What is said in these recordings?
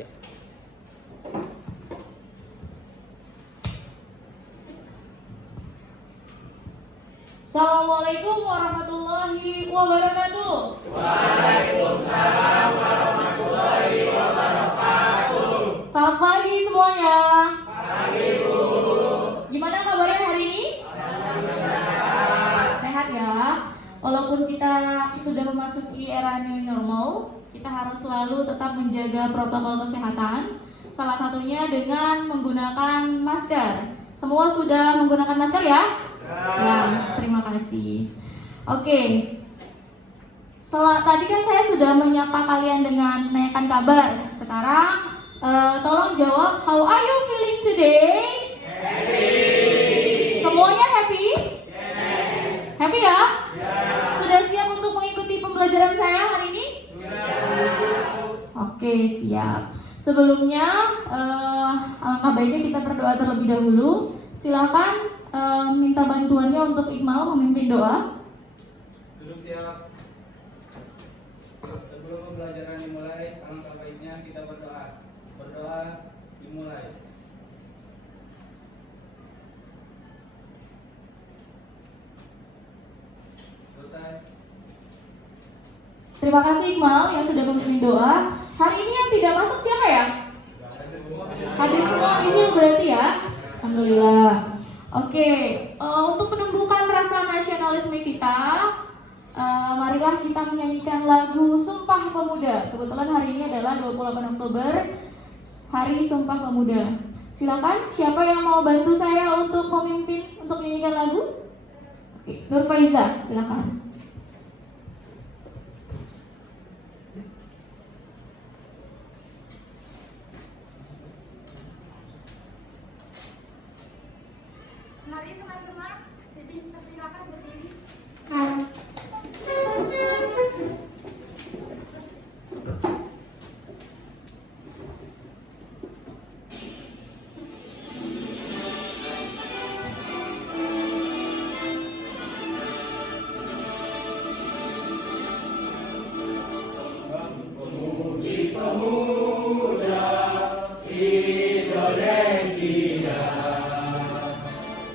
Ya. Assalamualaikum warahmatullahi wabarakatuh. Waalaikumsalam warahmatullahi wabarakatuh. Selamat pagi semuanya. Pagi Bu. Gimana kabarnya hari ini? Sehat ya. Walaupun kita sudah memasuki era new normal, kita harus selalu tetap menjaga protokol kesehatan. Salah satunya dengan menggunakan masker. Semua sudah menggunakan masker ya? Ya, terima kasih. Oke. Tadi kan saya sudah menyapa kalian dengan menanyakan kabar. Sekarang tolong jawab, how are you feeling today? Happy. Semuanya happy? Yes. Happy ya? Ya. Sudah siap untuk mengikuti pembelajaran saya hari ini? Sudah. Oke, siap. Sebelumnya, alangkah baiknya kita berdoa terlebih dahulu. Silakan minta bantuannya untuk Iqmal memimpin doa. Duduk siap. Sebelum pembelajaran dimulai, alangkah baiknya kita berdoa. Berdoa dimulai. Selesai. Terima kasih Iqmal yang sudah memimpin doa. Hari ini yang tidak masuk siapa ya? Hadir semua ini berarti ya? Alhamdulillah. Oke, untuk menumbuhkan rasa nasionalisme kita, marilah kita menyanyikan lagu Sumpah Pemuda. Kebetulan hari ini adalah 28 Oktober, Hari Sumpah Pemuda. Silakan, siapa yang mau bantu saya untuk memimpin, untuk menyanyikan lagu? Oke, Nur Faiza, silakan. Mari teman-teman, jadi persilakan berdiri. Pemuda Indonesia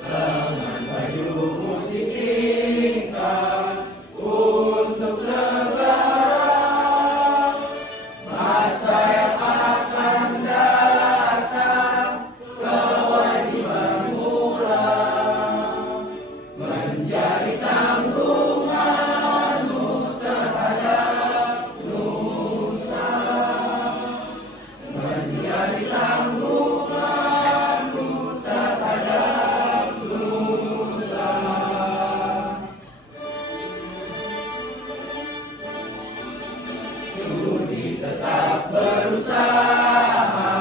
dengan baju musik singkat untuk negara, masa yang akan datang kewajiban mula menjadi tanggunganmu terhadap nusa, menjadi tanggunganmu terhadap nusa. Sudi tetap berusaha,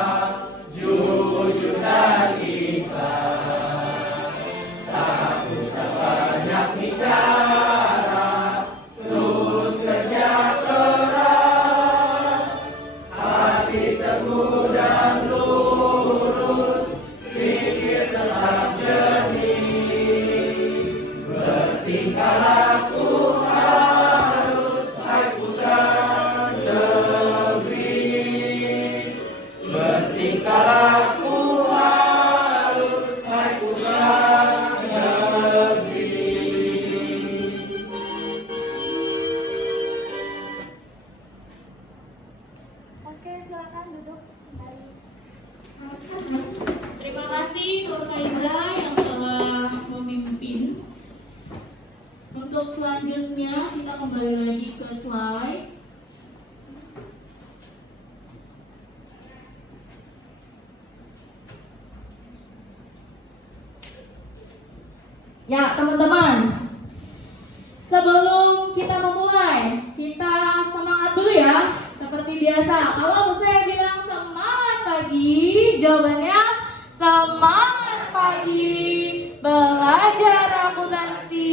jujur dan ikhlas, tak usah banyak bicara, terus kerja keras, hati teguh dan lurus, pikir tetap jernih, bertingkah laku harus hai putra negeri, bertingkah laku harus hai putra negeri. Oke, silakan duduk kembali. Terima kasih Nur Faiza yang telah memimpin. Untuk selanjutnya kita kembali lagi ke slide. Ya teman-teman, sebelum kita memulai, kita semangat dulu ya. Seperti biasa, kalau saya bilang semangat pagi, jawabannya semangat pagi. Belajar akuntansi,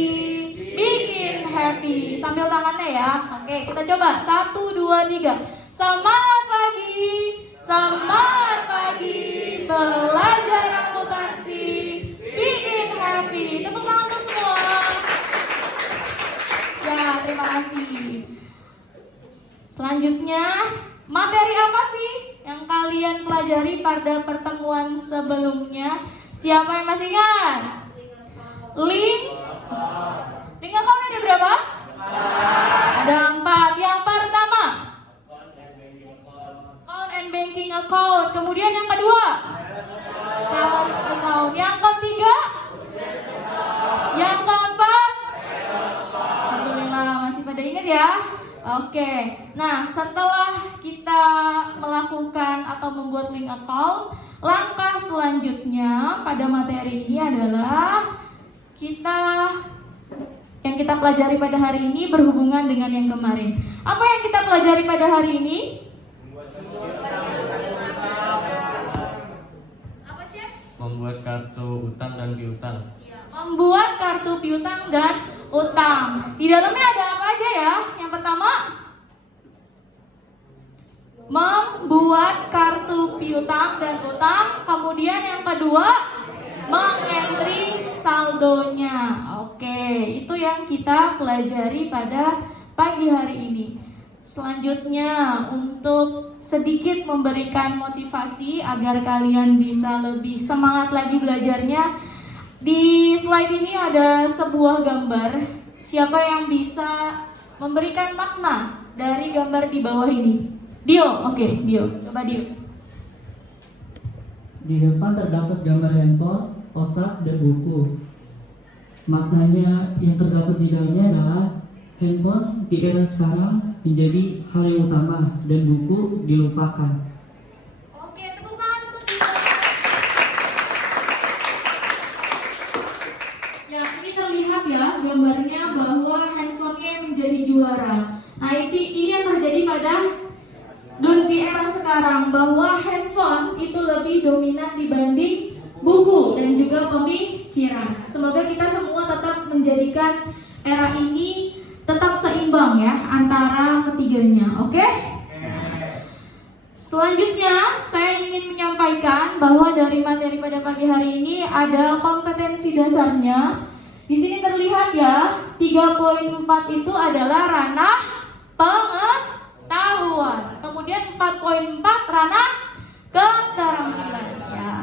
bikin happy. Sambil tangannya ya. Oke, kita coba. 1, 2, 3. Semangat pagi, semangat pagi. Belajar akuntansi, bikin happy. Tepuk tangan untuk semua. Ya, terima kasih. Selanjutnya, materi apa sih yang kalian kalian pelajari pada pertemuan sebelumnya? Siapa yang masih ingat? Link account ada berapa? Ada 4. Yang pertama account and banking account. Kemudian yang kedua sales account. Yang ketiga, yang keempat, alhamdulillah masih pada ingat ya. Oke, nah setelah kita melakukan atau membuat link account, langkah selanjutnya pada materi ini adalah yang kita pelajari pada hari ini berhubungan dengan yang kemarin. Apa yang kita pelajari pada hari ini? Apa, Cek? Membuat kartu utang dan piutang. Membuat kartu piutang dan utang. Di dalamnya ada apa aja ya? Yang pertama, membuat kartu piutang dan utang. Kemudian yang kedua, mengentry saldonya. Oke, itu yang kita pelajari pada pagi hari ini. Selanjutnya, untuk sedikit memberikan motivasi agar kalian bisa lebih semangat lagi belajarnya, di slide ini ada sebuah gambar. Siapa yang bisa memberikan makna dari gambar di bawah ini? Dio, oke, Dio. Coba Dio. Di depan terdapat gambar handphone, otak, dan buku. Maknanya yang terdapat di dalamnya adalah handphone di era sekarang menjadi hal yang utama dan buku dilupakan. Oke, tepuk tangan untuk Dio. Ya, ini terlihat ya gambarnya bahwa handphonenya menjadi juara. Nah, ini yang terjadi pada di era sekarang, bahwa handphone itu lebih dominan dibanding buku dan juga pemikiran. Semoga kita semua tetap menjadikan era ini tetap seimbang ya antara ketiganya, oke? Selanjutnya saya ingin menyampaikan bahwa dari materi pada pagi hari ini ada kompetensi dasarnya. Di sini terlihat ya, 3.4 itu adalah ranah pengetahuan. Kemudian 4.4 ranah keterampilan ya.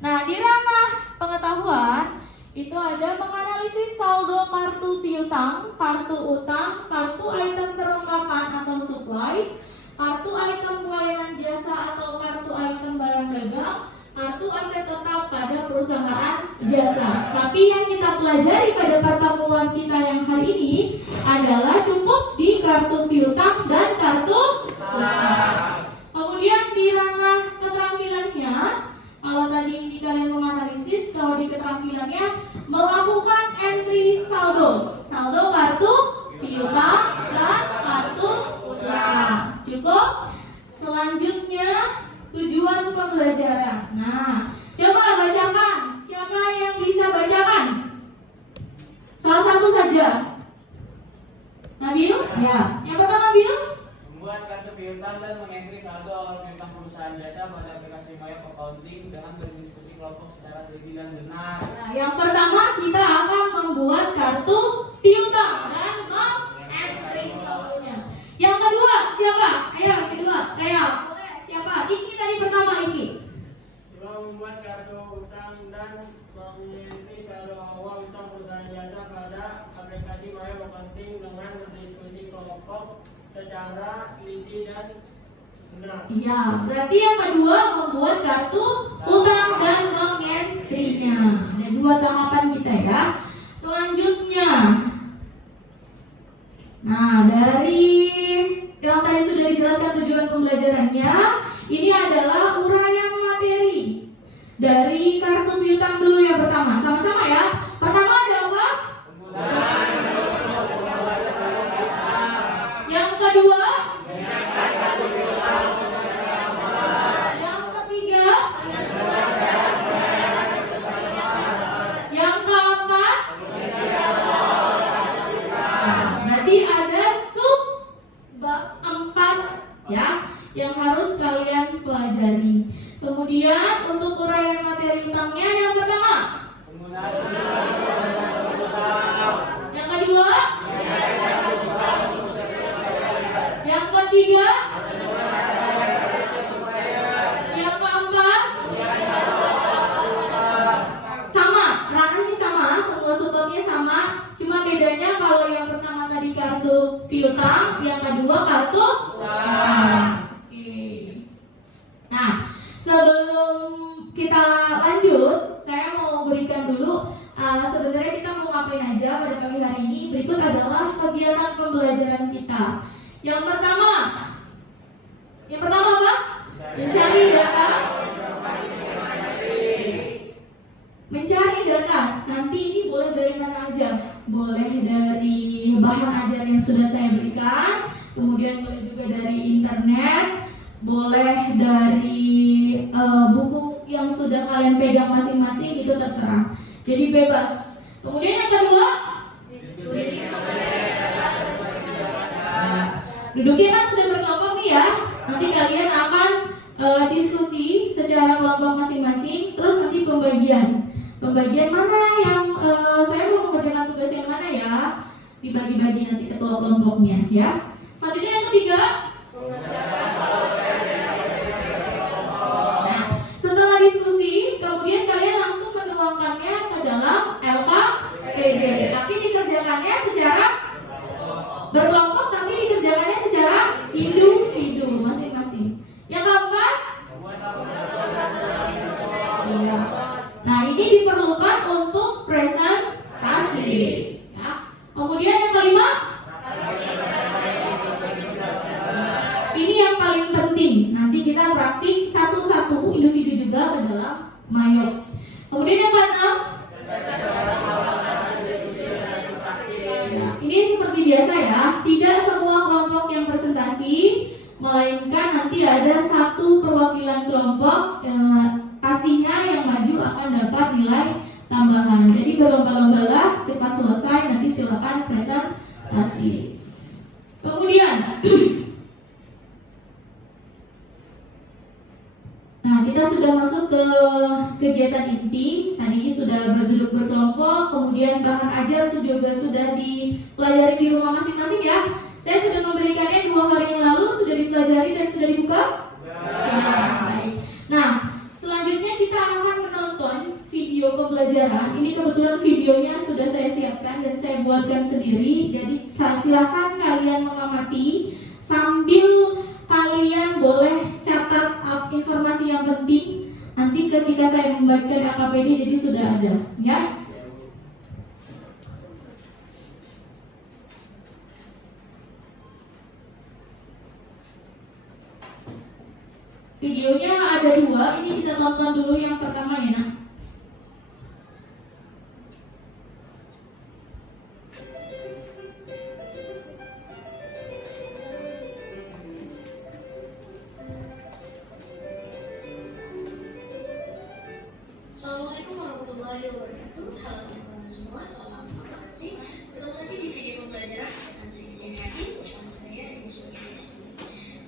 Nah, di ranah pengetahuan itu ada menganalisis saldo kartu piutang, kartu utang, kartu item perlengkapan atau supplies, kartu item pelayanan jasa atau kartu item barang dagang, kartu aset tetap pada perusahaan jasa. Tapi yang kita pelajari pada pertemuan kita yang hari ini adalah cukup di kartu piutang dan kartu utang. Kemudian di ranah keterampilannya, kalau tadi ini kalian menganalisis, kalau di keterampilannya melakukan entry saldo kartu piutang dan kartu utang. Cukup. Selanjutnya tujuan pembelajaran. Nah, coba bacakan. Siapa yang bisa bacakan? Salah satu saja. Nabil? Ya. Yang pertama Nabil? Membuat kartu piutang dan mengentri saldo awal piutang perusahaan jasa pada aplikasi Maya Accounting dengan berdiskusi kelompok secara teliti dan benar. Nah, yang pertama kita akan membuat kartu piutang dan mengentri saldonya. Yang kedua siapa? Ayo, yang kedua. Ayo. Siapa? Iki tadi pertama Iki. Membuat kartu utang dan mengentri saldo awal utang perusahaan jasa pada aplikasi Maya Accounting dengan berdiskusi kelompok secara teliti dan benar. Iya, berarti yang kedua membuat kartu utang dan mengentrinya. Ada dua tahapan kita ya. Selanjutnya, nah dari yang tadi sudah dijelaskan tujuan pembelajarannya, ini adalah uraian materi dari kartu piutang dulu yang pertama. Sama-sama ya. Pertama ada apa? Yang kedua, yang ketiga, yang keempat. Nah, nanti ada sub 4 ya yang harus kalian pelajari. Kemudian untuk uraian materi utangnya yang pertama, yang kedua, yang ketiga, yang Sebelum kita lanjut, saya mau berikan dulu sebenarnya kita mau ngapain aja pada pagi hari ini. Berikut adalah kegiatan pembelajaran kita. Yang pertama apa? Mencari data. Mencari data. Nanti ini boleh dari mana aja. Boleh dari bahan ajar yang sudah saya berikan, kemudian boleh juga dari internet, boleh dari buku yang sudah kalian pegang masing-masing, itu terserah. Jadi bebas. Kemudian yang kedua, duduknya kan sudah berkelompok nih ya. Nanti kalian akan diskusi secara kelompok masing-masing. Terus nanti pembagian mana yang saya mau mengerjakan tugas yang mana ya, dibagi-bagi nanti ketua kelompoknya ya. Selanjutnya yang ketiga, setelah diskusi, kemudian kalian langsung menuangkannya ke dalam LKPD. Tapi dikerjakannya secara berkelompok, tapi dikerjakannya secara individu masing-masing. Yang keempat, iya. Nah, ini diperlukan untuk presentasi. Ya. Kemudian yang kelima, ini yang paling penting. Nanti kita praktik satu-satu individu juga ke dalam mayop. Kemudian yang keenam, ya, ini seperti biasa ya. Tidak semua kelompok yang presentasi, melainkan nanti ada satu perwakilan kelompok. Pastinya yang maju akan dapat nilai tambahan. Jadi berlomba-lombalah, cepat selesai, nanti silakan presentasi. Kemudian, nah kita sudah masuk ke kegiatan inti. Tadi sudah berduduk berkelompok, kemudian bahan ajar juga sudah dipelajari di rumah masing-masing ya. Saya sudah memberikannya 2 hari yang lalu, sudah dipelajari dan sudah dibuka? Sudah, baik. Nah, selanjutnya kita akan menonton video pembelajaran. Ini kebetulan videonya sudah saya siapkan dan saya buatkan sendiri. Jadi silakan kalian mengamati sambil kalian boleh catat informasi yang penting. Nanti ketika saya membagikan LKPD jadi sudah ada, ya. Videonya ada 2, ini kita tonton dulu yang pertama ya nak. Assalamualaikum warahmatullahi wabarakatuh. Halo teman-teman semua, salam informasi. Ketemu lagi di video pembelajaran akuntansi yang happy bersama saya Yusuf.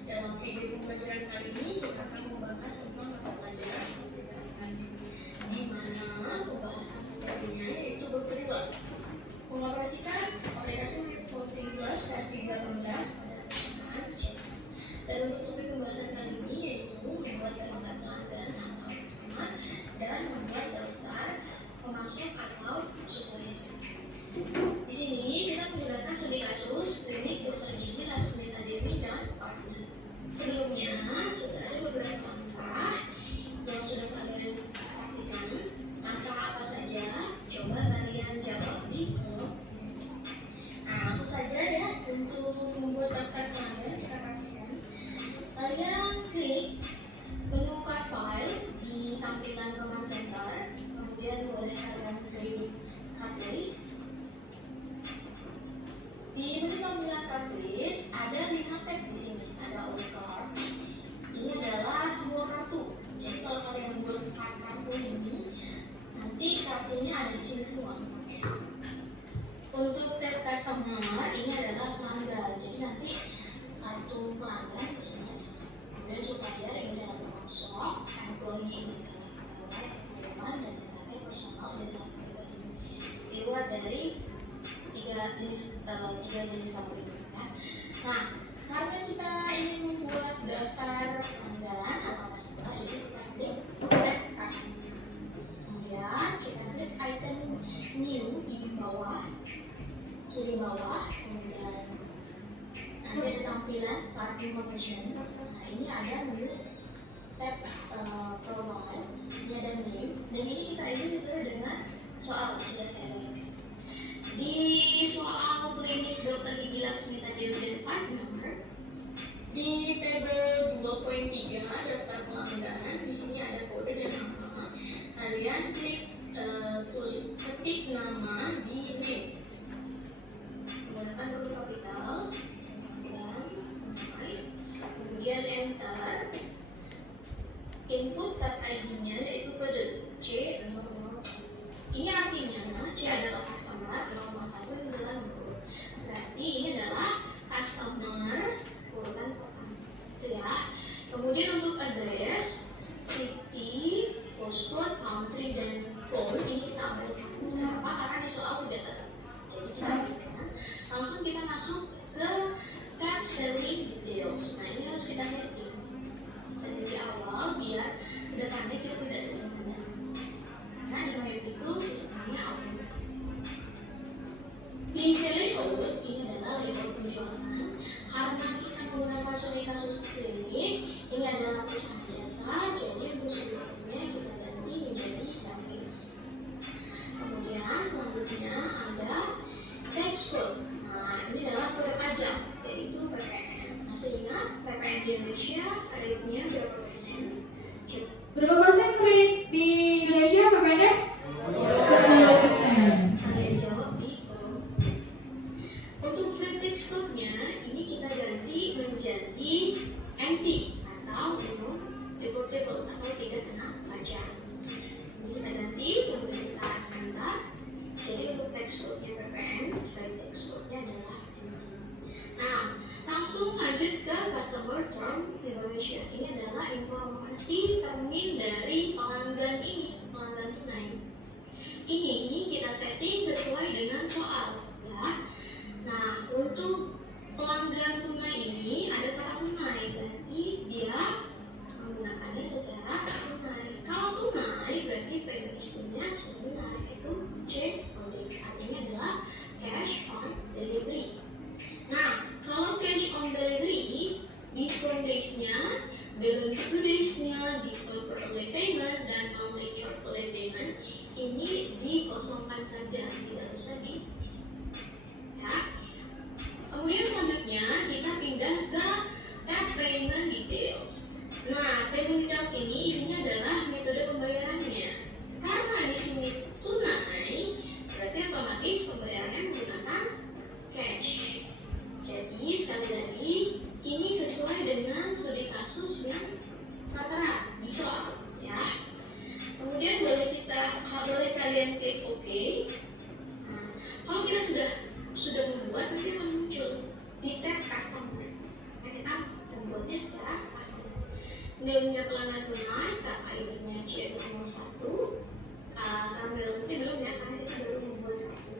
Dalam video pembelajaran kali ini kita akan membahas tentang mata pelajaran akuntansi, di mana pembahasan materinya yaitu berkedua mengoperasikan aplikasi reporting plus versi 18 pada pelaksanaan jasa. Dan untuk topik pembahasan kali ini yaitu membuat daftar pelanggan atau customer dan membuat daftar pemasok atau supplier. Di sini kita menggunakan studi kasus klinik Dr. Gigi Laksmita Dewi dan partner. Sebelumnya sudah ada beberapa langkah yang sudah kalian praktikan. Langkah apa saja? Coba kalian jawab di kolom. Nah, langsung saja ya untuk membuat daftar pelanggan kita praktikan. Kalian klik menu card file di tampilan command center, kemudian boleh kalian klik card list. Di menu tampilan card list ada 5 tab di sini. Ada all cards. Ini adalah sebuah kartu. Jadi kalau kalian buat kartu ini, nanti kartunya ada di sini semua. Untuk tab customer ini adalah pelanggan. Jadi nanti kartu pelanggan di sini. Kemudian supplier ini adalah pemasok, employee ini adalah pegawai, pengiriman, dan tenaga personal adalah pribadi. Dibuat dari tiga jenis kartu ini. Ya. Nah, karena kita ingin membuat daftar pelanggan atau customer, jadi kita klik add customer. Kemudian kita klik item new di bawah, kiri bawah, kemudian nanti ada tampilan card information. Nah, ini ada menu tab ini sesuai dengan soal sudah saya berikan. Di soal klinik dokter gigi Laksmita Dewi dan partner di table 2.3 daftar pelanggan, di sini ada kode dan nama. Kalian klik ketik nama di name menggunakan huruf kapital dan kemudian enter. Input tab ID-nya yaitu kode C001. Ini artinya C adalah customer, 001 adalah guru. Berarti ini adalah customer urutan pertama. Itu ya. Kemudian untuk address, city, postcode, country, dan phone ini kita abaikan. Kenapa? Karena di soal tidak ada. Jadi kita abaikan. Langsung kita masuk ke tab selling details. Nah ini harus kita setting dari awal biar kedepannya kita tidak sering tanya. Karena di web itu sistemnya auto. Di selling code ini adalah label penjualan. Karena kita menggunakan suri kasus klinik, ini adalah perusahaan jasa, jadi untuk surinya kita ganti menjadi service. Kemudian selanjutnya ada tax code. Nah ini adalah kode pajak, yaitu PPN. Masih ingat PPN di Indonesia rate-nya berapa persen? Berapa persen rate di Indonesia PPN-nya? 10%. Kalian jawab di kolom. Untuk flat tax code-nya ini kita ganti menjadi empty atau non-reportable atau tidak kena pajak. Ini kita ganti, kemudian kita enter. Jadi untuk tax code-nya PPN, flat tax code-nya adalah empty. Nah, langsung lanjut ke customer term information. Ini adalah informasi termin dari pelanggan ini, pelanggan tunai. Ini kita setting sesuai dengan soal, ya. Nah, untuk pelanggan tunai ini ada kata tunai, berarti dia menggunakannya secara tunai. Kalau tunai berarti payment history-nya sudah tunai, itu check on delivery. Artinya adalah cash on delivery. Nah, kalau cash on delivery, discount days-nya, balance to days-nya, discount for early payment, dan only short early payment, ini dikosongkan saja, tidak usah diisi. Ya. Kemudian selanjutnya kita pindah ke tab payment details. Nah, payment details ini isinya adalah metode pembayarannya. Karena di sini tunai, berarti otomatis pembayarannya menggunakan cash. Jadi sekali lagi ini sesuai dengan studi kasus yang tertera di soal, ya. Kemudian boleh kalian klik OK. Nah, kalau kita sudah membuat, nanti akan muncul di tab customer. Nah, kita membuatnya secara customer. Name-nya pelanggan tunai, kata ID-nya C01. Karena balance-nya belum ya, karena kita baru membuat satu.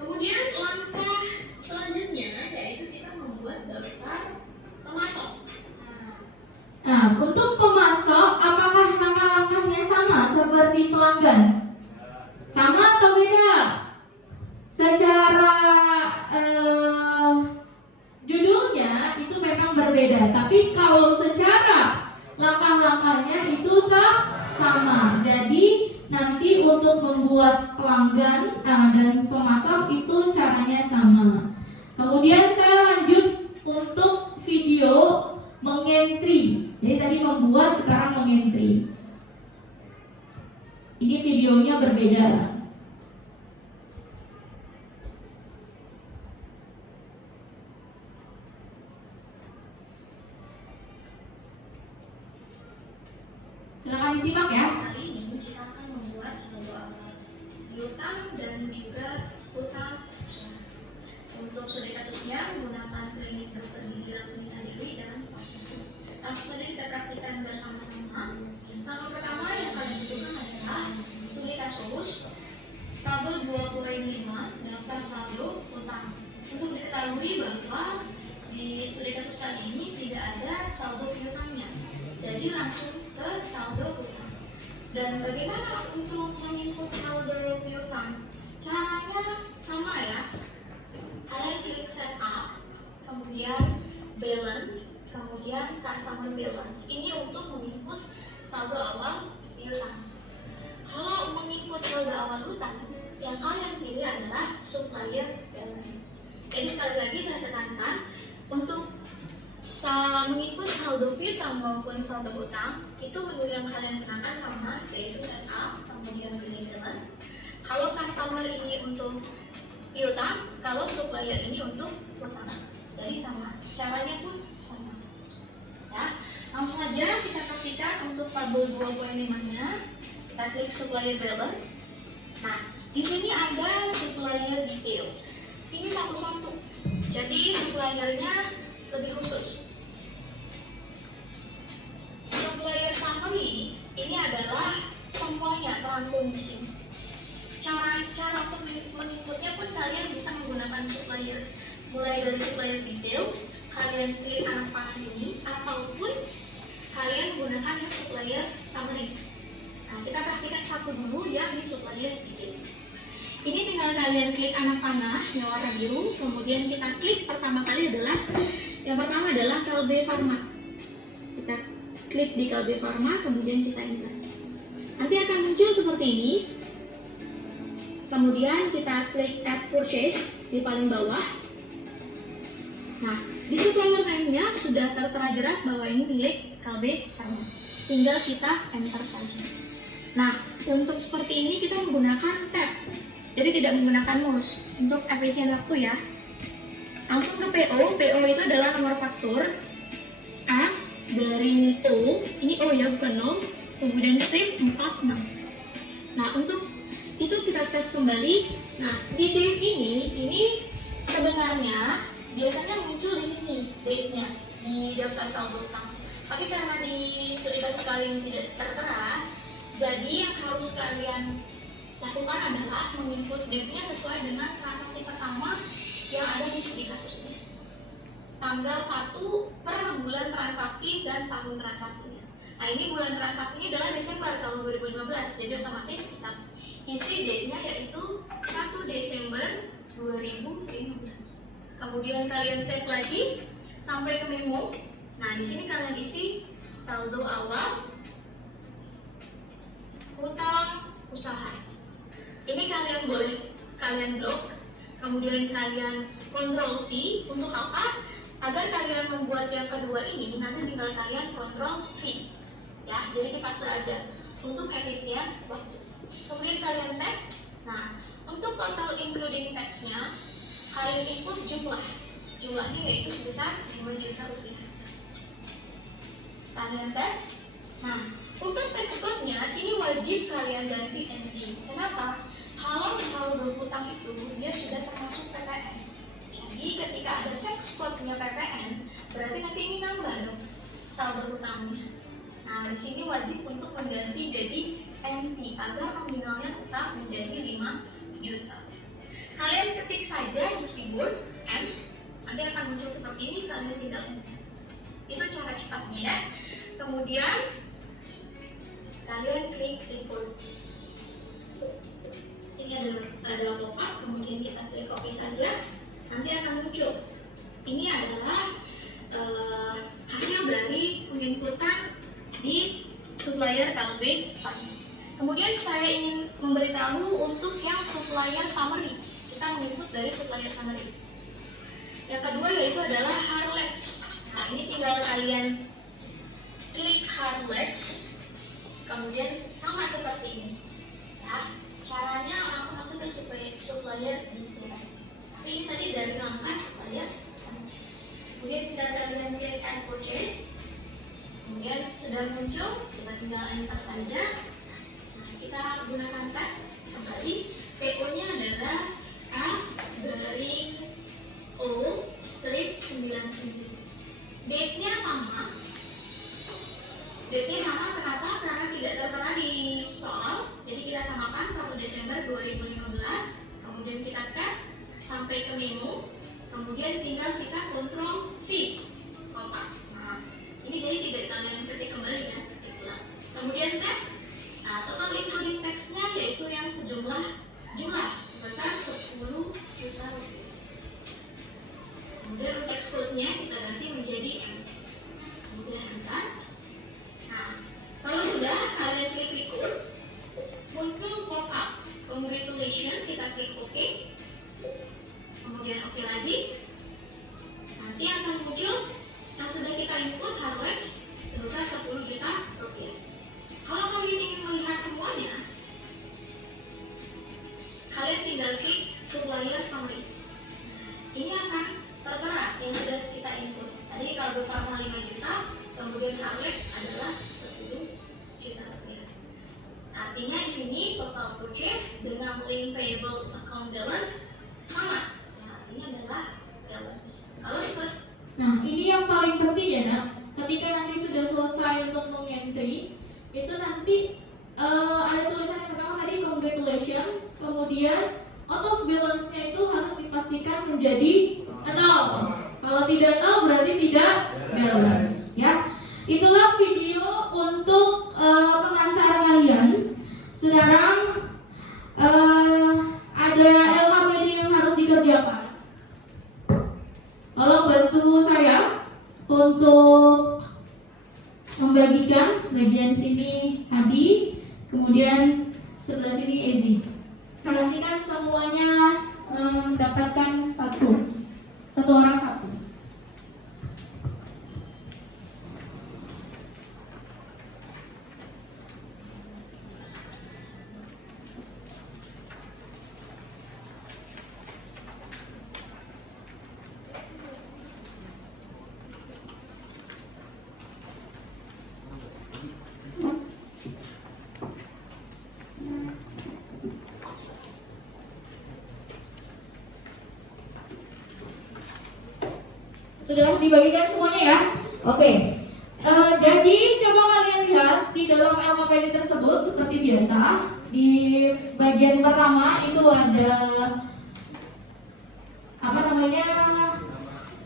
Kemudian langkah selanjutnya yaitu kita membuat daftar pemasok. Nah, untuk pemasok, apakah langkah-langkahnya sama seperti pelanggan? Sama atau beda? Secara judulnya itu memang berbeda, tapi kalau secara langkah-langkahnya itu sama. Jadi nanti untuk membuat pelanggan dan pemasok itu caranya sama. Kemudian saya lanjut untuk video mengentry. Jadi tadi membuat, sekarang mengentry. Ini videonya berbeda. Silakan disimak ya. Hari ini kita akan membuat sebuah piutang dan juga utang usaha. Untuk studi kasusnya menggunakan klinik dokter gigi Laksmita Dewi dan partner. Langsung saja kita praktikkan bersama-sama. Langkah pertama yang kalian butuhkan adalah studi kasus tabel 2.5 daftar saldo utang. Untuk diketahui bahwa di studi kasus kali ini tidak ada saldo piutangnya, jadi langsung ke saldo piutang. Dan bagaimana untuk menginput saldo piutang? Caranya sama ya. Kalian klik setup, kemudian balance, kemudian customer balance. Ini untuk menginput saldo awal piutang. utama yang kalian pilih adalah supplier balance. Jadi sekali lagi saya tekankan, untuk mengikut saldo piutang maupun saldo utang, itu menu yang kalian gunakan sama, yaitu setup, kemudian billing balance. Kalau customer ini untuk piutang, kalau supplier ini untuk utang. Jadi sama, caranya pun sama. Ya, langsung aja kita ketikkan untuk tabel 2.5-nya. Kita klik supplier balance. Nah, di sini ada supplier details. Ini satu-satu. Jadi suppliernya lebih khusus. Supplier summary ini adalah semuanya terangkum di sini. Cara untuk menginputnya pun kalian bisa menggunakan supplier. Mulai dari supplier details, kalian klik anak panah ini, ataupun kalian gunakan yang supplier summary. Nah, kita praktikkan satu dulu yang di supplier details. Ini tinggal kalian klik anak panah yang warna biru, kemudian kita klik pertama adalah Kalbe Pharma. Kita klik di Kalbe Pharma, kemudian kita enter. Nanti akan muncul seperti ini. Kemudian kita klik Add Purchase di paling bawah. Nah, di supplier name-nya sudah tertera jelas bahwa ini milik Kalbe Pharma. Tinggal kita enter saja. Nah, untuk seperti ini kita menggunakan tab. Jadi tidak menggunakan mouse untuk efisien waktu ya. Langsung ke PO. PO itu adalah nomor faktur F dari O. Ini O ya, bukan O. Kemudian strip 46. Nah, untuk itu kita tap kembali. Nah, di date ini sebenarnya biasanya muncul di sini date-nya di daftar saldo utang. Tapi karena di studi kasus kalian tidak tertera, jadi yang harus kalian lakukan adalah menginput date-nya sesuai dengan transaksi pertama yang ada di studi kasusnya. Tanggal 1 per bulan transaksi dan tahun transaksinya. Nah, ini bulan transaksinya adalah Desember tahun 2015, jadi otomatis kita isi date-nya yaitu 1 Desember 2015. Kemudian kalian tap lagi sampai ke memo. Nah, di sini kalian isi saldo awal utang usaha. Ini kalian blok, kemudian kalian Ctrl C untuk apa? Agar kalian membuat yang kedua ini, nanti tinggal kalian Ctrl V. Ya, jadi dipaste aja untuk efisien waktu. Kemudian kalian tag. Nah, untuk total including tax-nya, kalian input jumlahnya yaitu sebesar 5 juta rupiah. Kalian tag. Nah, untuk tax code-nya ini wajib kalian ganti NT. Kenapa? Kalau saldo utang itu dia sudah termasuk PPN. Jadi ketika ada tax code-nya PPN, berarti nanti ini nambah dong saldo utangnya. Nah, di sini wajib untuk mengganti jadi NT agar nominalnya tetap menjadi 5 juta. Kalian ketik saja di keyboard N, nanti akan muncul seperti ini, kalian tinggal enter. Itu cara cepatnya ya. Kemudian kalian klik report. Ini ada pop-up, kemudian kita klik copy saja, nanti akan muncul. Ini adalah hasil dari penginputan di supplier Kalbe Pharma. Kemudian saya ingin memberitahu untuk yang supplier summary. Kita menginput dari supplier summary. Yang kedua yaitu adalah Harlex. Nah, ini tinggal kalian klik Harlex, kemudian sama seperti ini. Ya, caranya langsung masuk ke supplier detail. Tapi ini tadi dari langkah supplier summary. Kemudian kita kalian klik Add Purchase. Kemudian sudah muncul, kita tinggal enter saja. Nah, kita gunakan tab kembali. PO-nya adalah F dari O strip 99. Date-nya sama. Date-nya sama kenapa? Karena tidak tertera di soal. Jadi kita samakan 1 Desember 2015. Kemudian kita tap sampai ke menu. Kemudian tinggal kita Ctrl V. Kompas. Nah, ini jadi tidak kalian ketik kembali ya, ketik ulang. Kemudian tag. Nah, total including text-nya yaitu yang sejumlah jumlah sebesar 10 juta rupiah. Kemudian untuk text code-nya kita ganti menjadi M. Kemudian enter. Nah, kalau sudah kalian klik record, muncul pop-up Artinya di sini total purchase dengan link payable account balance sama. Ya, artinya adalah balance. Kalau seperti Nah, ini yang paling penting ya, Nak. Ketika nanti sudah selesai untuk mengentry, itu nanti ada tulisan yang pertama tadi congratulations, kemudian out of balance-nya itu harus dipastikan menjadi 0. Kalau tidak 0 berarti tidak balance, ya. Itulah video untuk pengantar kalian. Sekarang ada LKPD yang harus dikerjakan. Tolong bantu saya untuk membagikan bagian sini Hadi, kemudian sebelah sini Ezi. Pastikan semuanya mendapatkan satu orang satu. Sudah dibagikan semuanya ya? Oke. Jadi coba kalian lihat di dalam LKPD tersebut seperti biasa. Di bagian pertama itu ada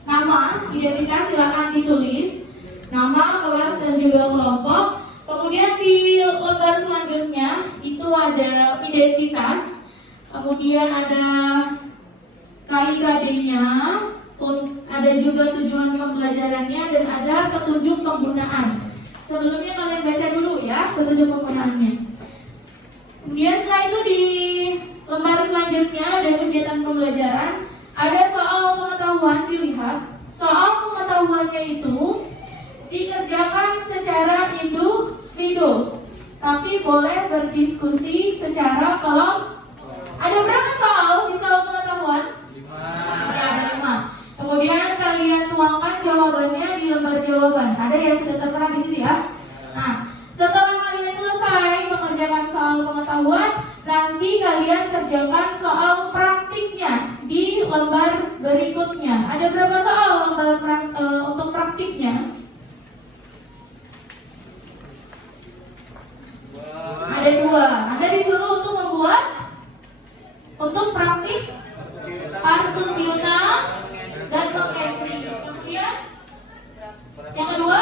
nama, identitas, silakan ditulis nama, kelas dan juga kelompok. Kemudian di lembar selanjutnya itu ada identitas, kemudian ada KIKD-nya, ada juga tujuan pembelajarannya dan ada petunjuk penggunaan. Sebelumnya kalian baca dulu ya petunjuk penggunaannya. Kemudian setelah itu di lembar selanjutnya ada kegiatan pembelajaran, ada soal pengetahuan. Dilihat soal pengetahuannya itu dikerjakan secara individu, tapi boleh berdiskusi secara kelompok. Ada berapa soal di soal pengetahuan? 5. Ya, ada 5. Kemudian kalian tuangkan jawabannya di lembar jawaban. Ada yang sudah tertera di sini ya. Nah, setelah kalian selesai mengerjakan soal pengetahuan, nanti kalian kerjakan soal praktiknya di lembar berikutnya. Ada berapa soal untuk praktiknya? Ada 2. Anda disuruh untuk membuat untuk praktik kartu piutang dan mengentry. Kemudian yang kedua,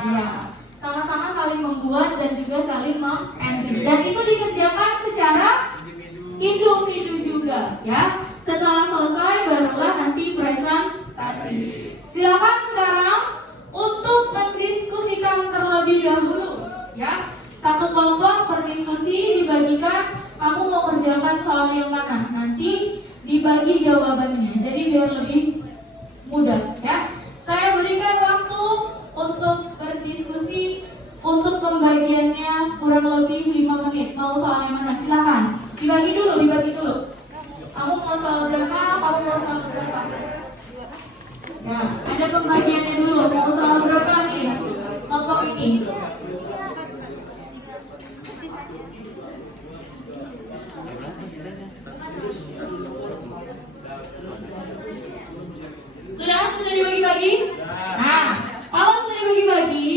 ya, sama-sama saling membuat dan juga saling mengentry. Dan itu dikerjakan secara individu juga, ya. Setelah selesai barulah nanti presentasi. Silakan sekarang untuk mendiskusikan terlebih dahulu, ya. Satu kelompok berdiskusi, dibagikan kamu mau kerjakan soal yang mana, nanti dibagi jawabannya, jadi biar lebih mudah ya. Saya berikan waktu untuk berdiskusi, untuk pembagiannya kurang lebih 5 menit. Mau soal yang mana? Silakan dibagi dulu. Kamu mau soal berapa? Kamu mau soal berapa? Ya, ada pembagiannya dulu. Mau soal berapa nih? Kelompok ini. Sudah dibagi-bagi? Nah, kalau sudah dibagi-bagi,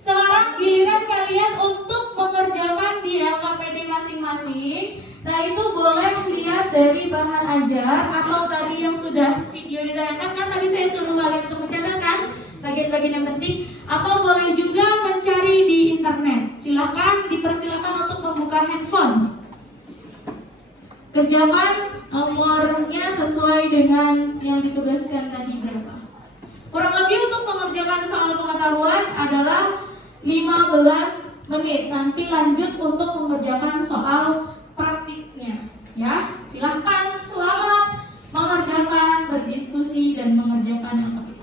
sekarang giliran kalian untuk mengerjakan di LKPD masing-masing. Nah, itu boleh lihat dari bahan ajar atau tadi yang sudah video ditayangkan, kan tadi saya suruh kalian untuk mencatatkan bagian-bagian yang penting, atau boleh juga mencari di internet. Dipersilakan untuk membuka handphone. Kerjakan nomornya sesuai dengan yang ditugaskan tadi berapa. Kurang lebih untuk mengerjakan soal pengetahuan adalah 15 menit. Nanti lanjut untuk mengerjakan soal praktiknya. Ya, silahkan selamat mengerjakan, berdiskusi dan mengerjakan yang penting.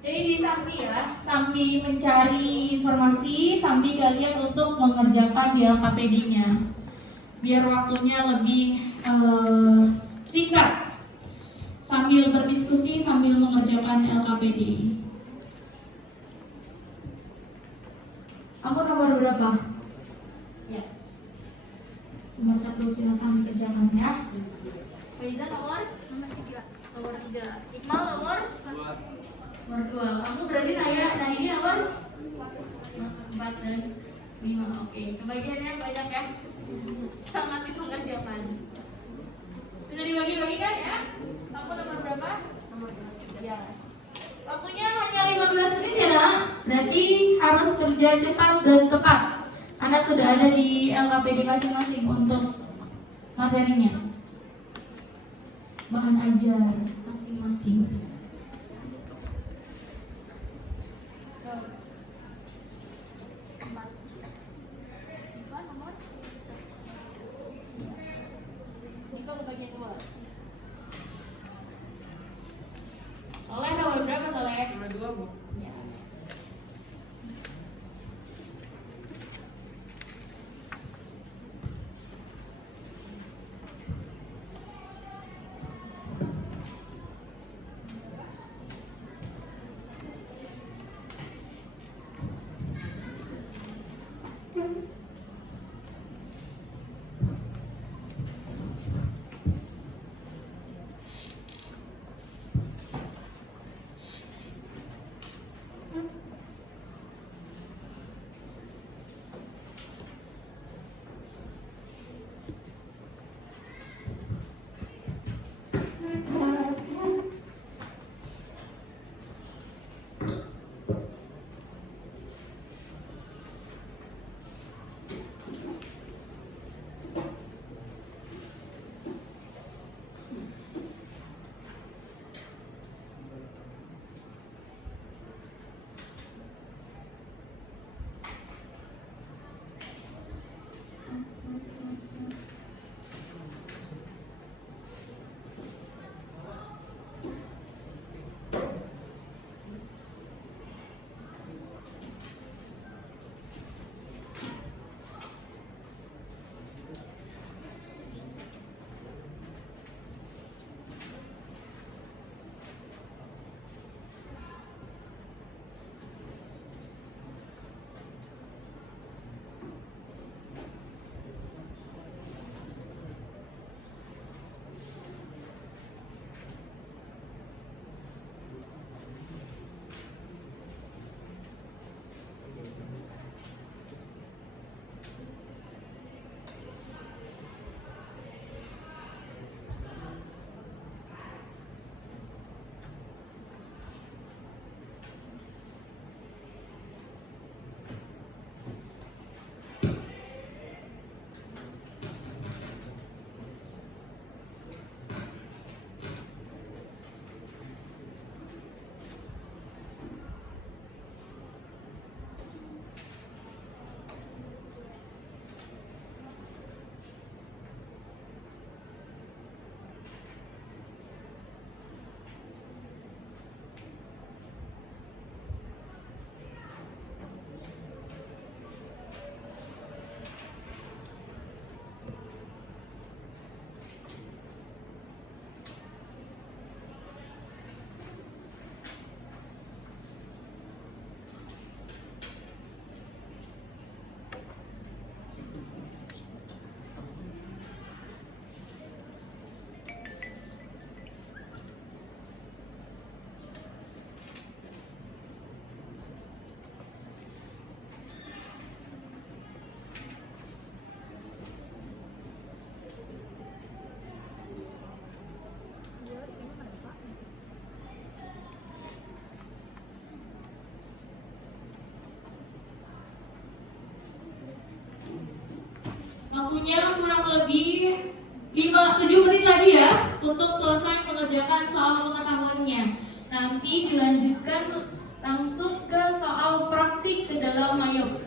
Jadi sambil mencari informasi, sambil kalian untuk mengerjakan di LKPD-nya, biar waktunya lebih singkat. Sambil berdiskusi, sambil mengerjakan LKPD. Aku nomor berapa? Yes. Nomor 1 silakan dikerjakan ya. Faiza nomor 3. Iqmal nomor 2. Kamu berarti nah ini nomor 4 dan 5. Oke, kebagiannya banyak ya. Sangat dikerjakan. Sudah dibagi-bagikan ya? Kamu nomor berapa? Nomor 2. Yes. Waktunya hanya 15 menit ya, nah. Berarti harus kerja cepat dan tepat. Anda sudah ada di LKPD masing-masing untuk materinya. Bahan ajar masing-masing. Diva bagian 2. Soleh nomor berapa Soleh? Nomor 2, Bu. Ya. Waktunya kurang lebih 7 menit lagi ya untuk selesai mengerjakan soal pengetahuannya. Nanti dilanjutkan langsung ke soal praktik ke dalam Mayop.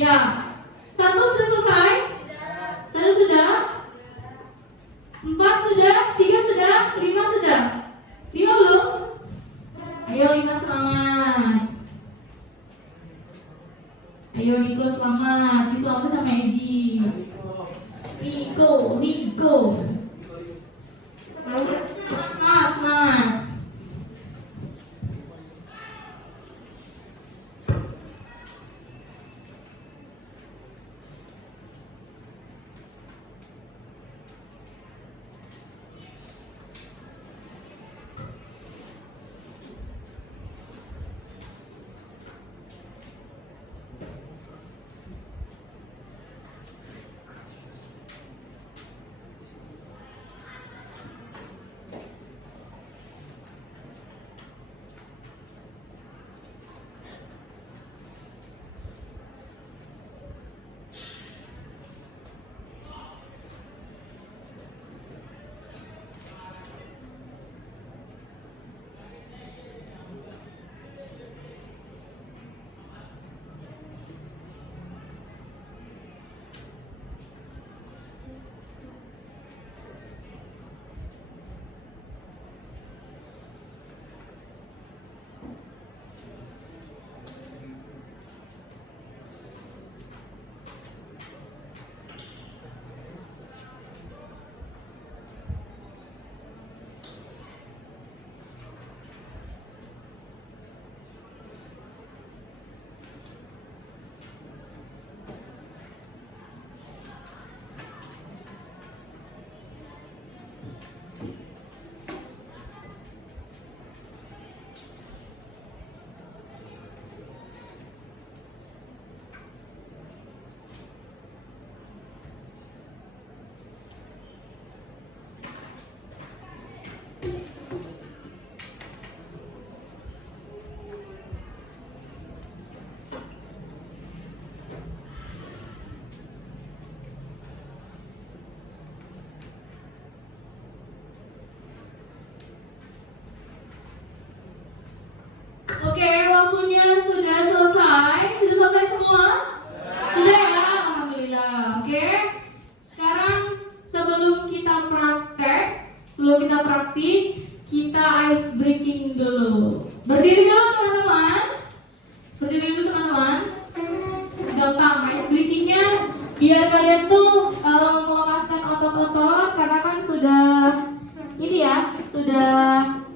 Ya. 1 sudah selesai? 1 sudah? 4 sudah? 3 sudah? 5 sudah? 5 belum? Ayo 5 semangat. Ayo Niko selamat. Diselamat sama Eji. Niko. Semangat. Oke, waktunya sudah selesai. Sudah selesai semua? Sudah ya, alhamdulillah. Oke. Sekarang sebelum kita praktik, kita ice breaking dulu. Berdiri dulu teman-teman. Gampang ice breakingnya biar kalian tuh melepaskan otot-otot karena kan sudah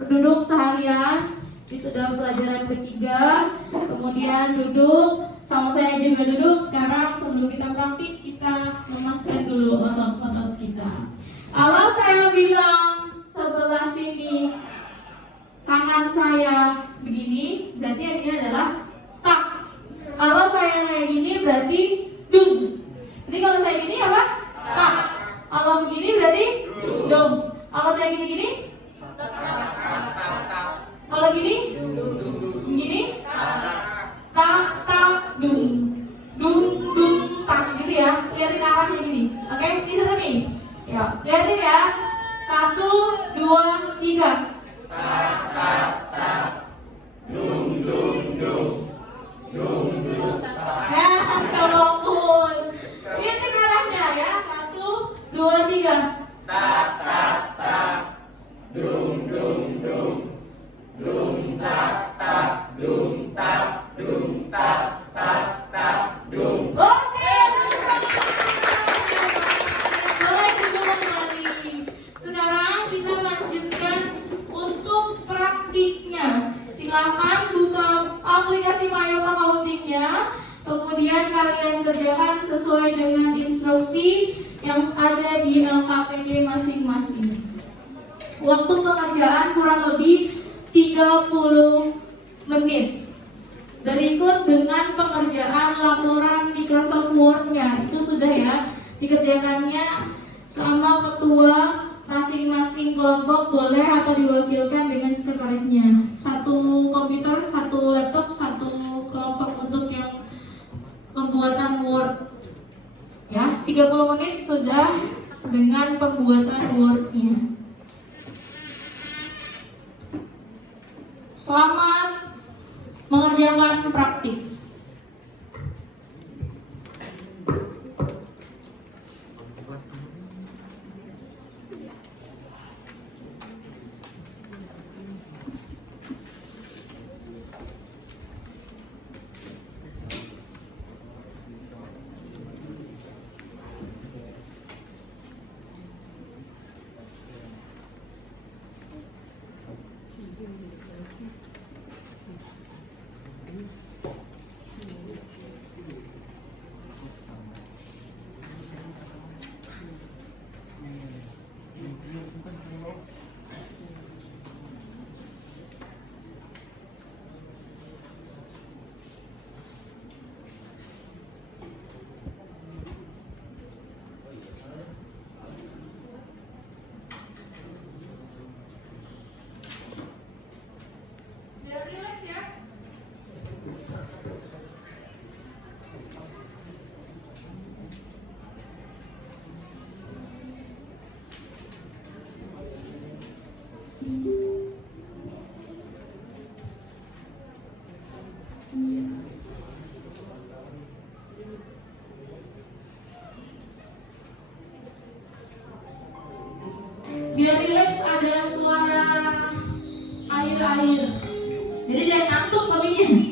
duduk seharian. Sudah pelajaran ketiga, kemudian duduk, sama saya juga duduk. Sekarang sebelum kita praktik, kita memaskan dulu otot-otot kita. Kalau saya bilang sebelah sini tangan saya begini, berarti yang ini adalah tak. Kalau saya kayak gini berarti dung. Jadi kalau saya gini apa? Tak. Kalau begini berarti dung. Kalau saya gini-gini? Kalau gini, tak, dung, tak, gitu ya. Lihatin arahnya gini, oke? Ini seru nih. Ya, lihatin ya. 1, 2, 3. Tak, dung, Ya, fokus. Lihatin arahnya ya. 1, 2, 3. tak, dung, Oke, boleh duduk kembali. Sekarang kita lanjutkan untuk praktiknya. Silakan buka aplikasi Mayo Accounting-nya. Kemudian kalian kerjakan sesuai dengan instruksi yang ada di LKPD masing-masing. Waktu pengerjaan kurang lebih 30 menit. Berikut dengan pengerjaan laporan Microsoft Word-nya. Itu sudah ya, dikerjakannya sama ketua masing-masing kelompok, boleh atau diwakilkan dengan sekretarisnya. 1 komputer, 1 laptop, 1 kelompok untuk yang pembuatan Word. Ya, 30 menit sudah dengan pembuatan Word-nya. Selamat mengerjakan praktik. Biar rileks ada suara air-air. Jadi jangan ngantuk kopinya.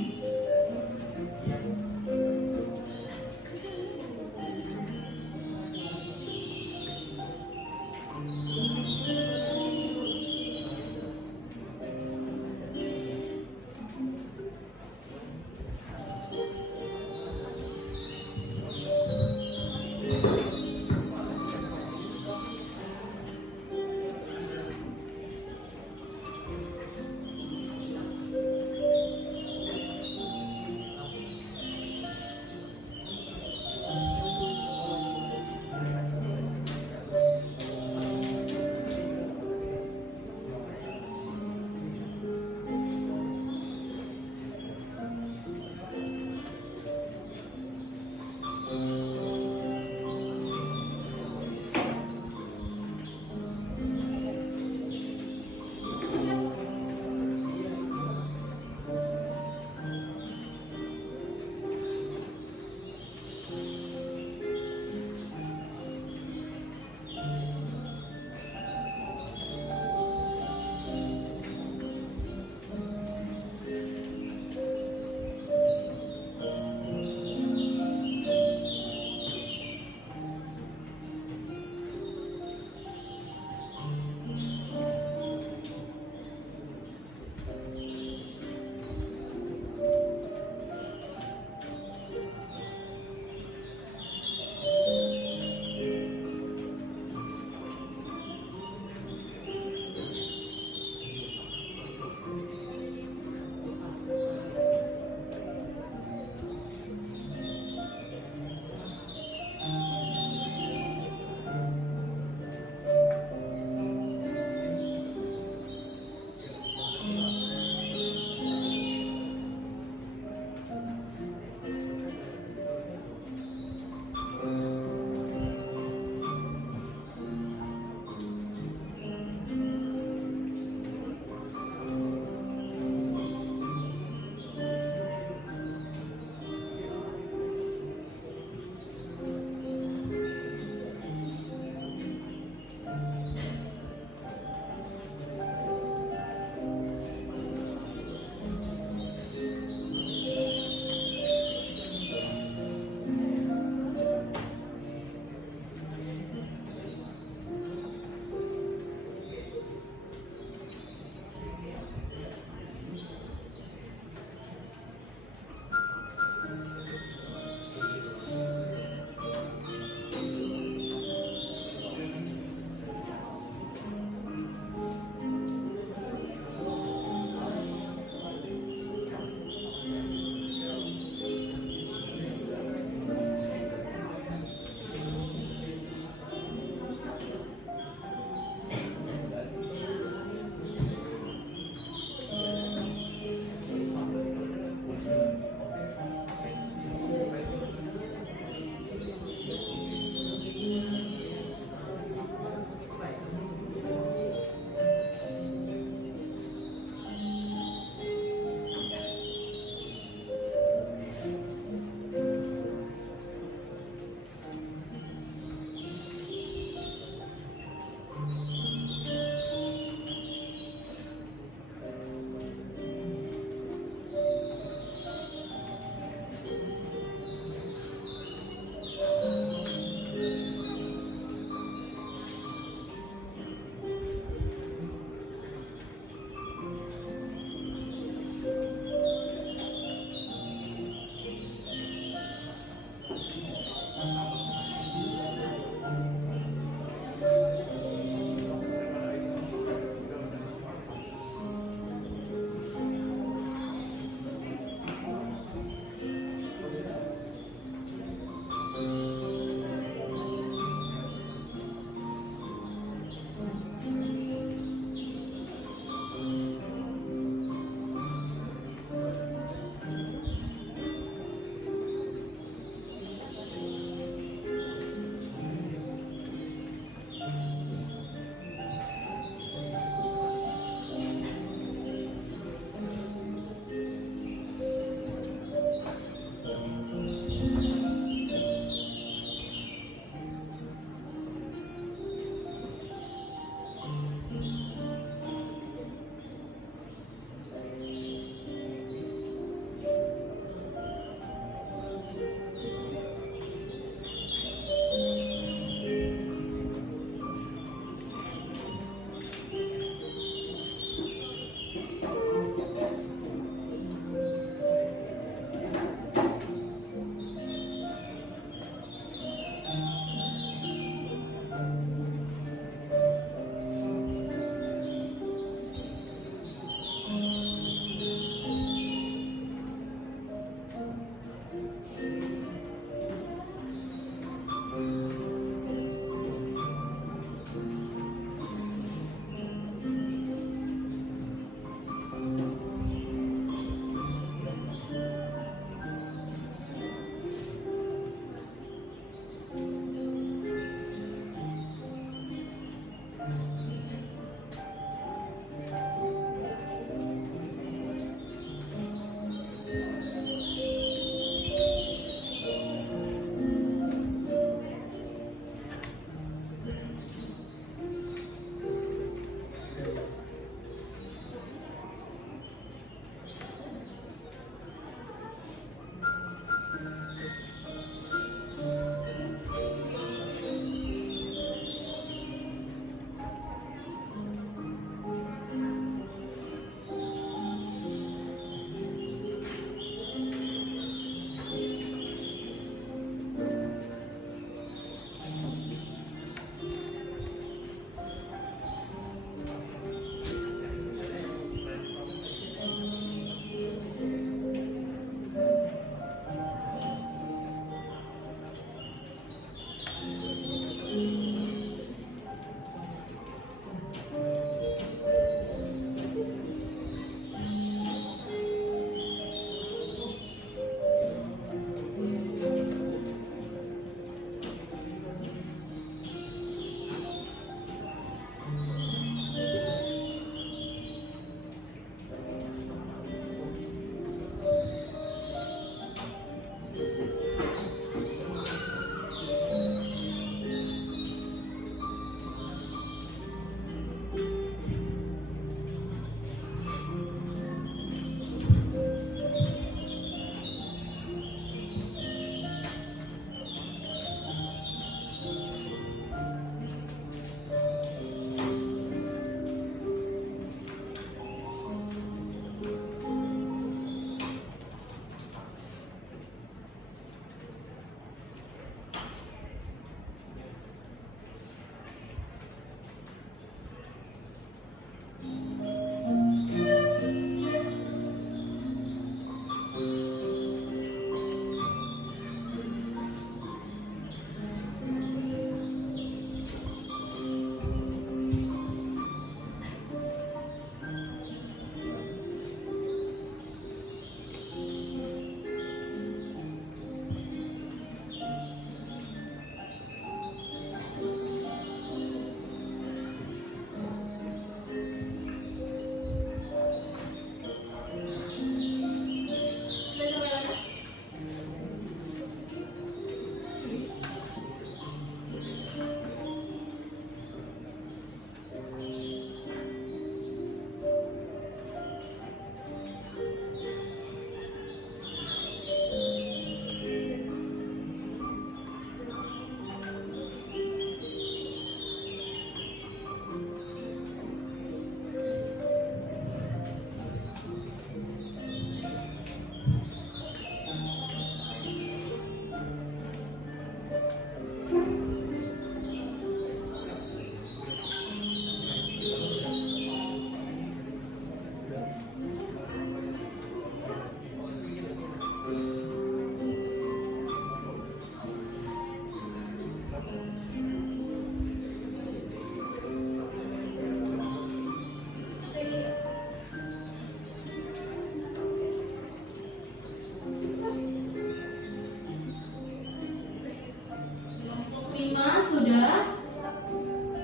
5 sudah.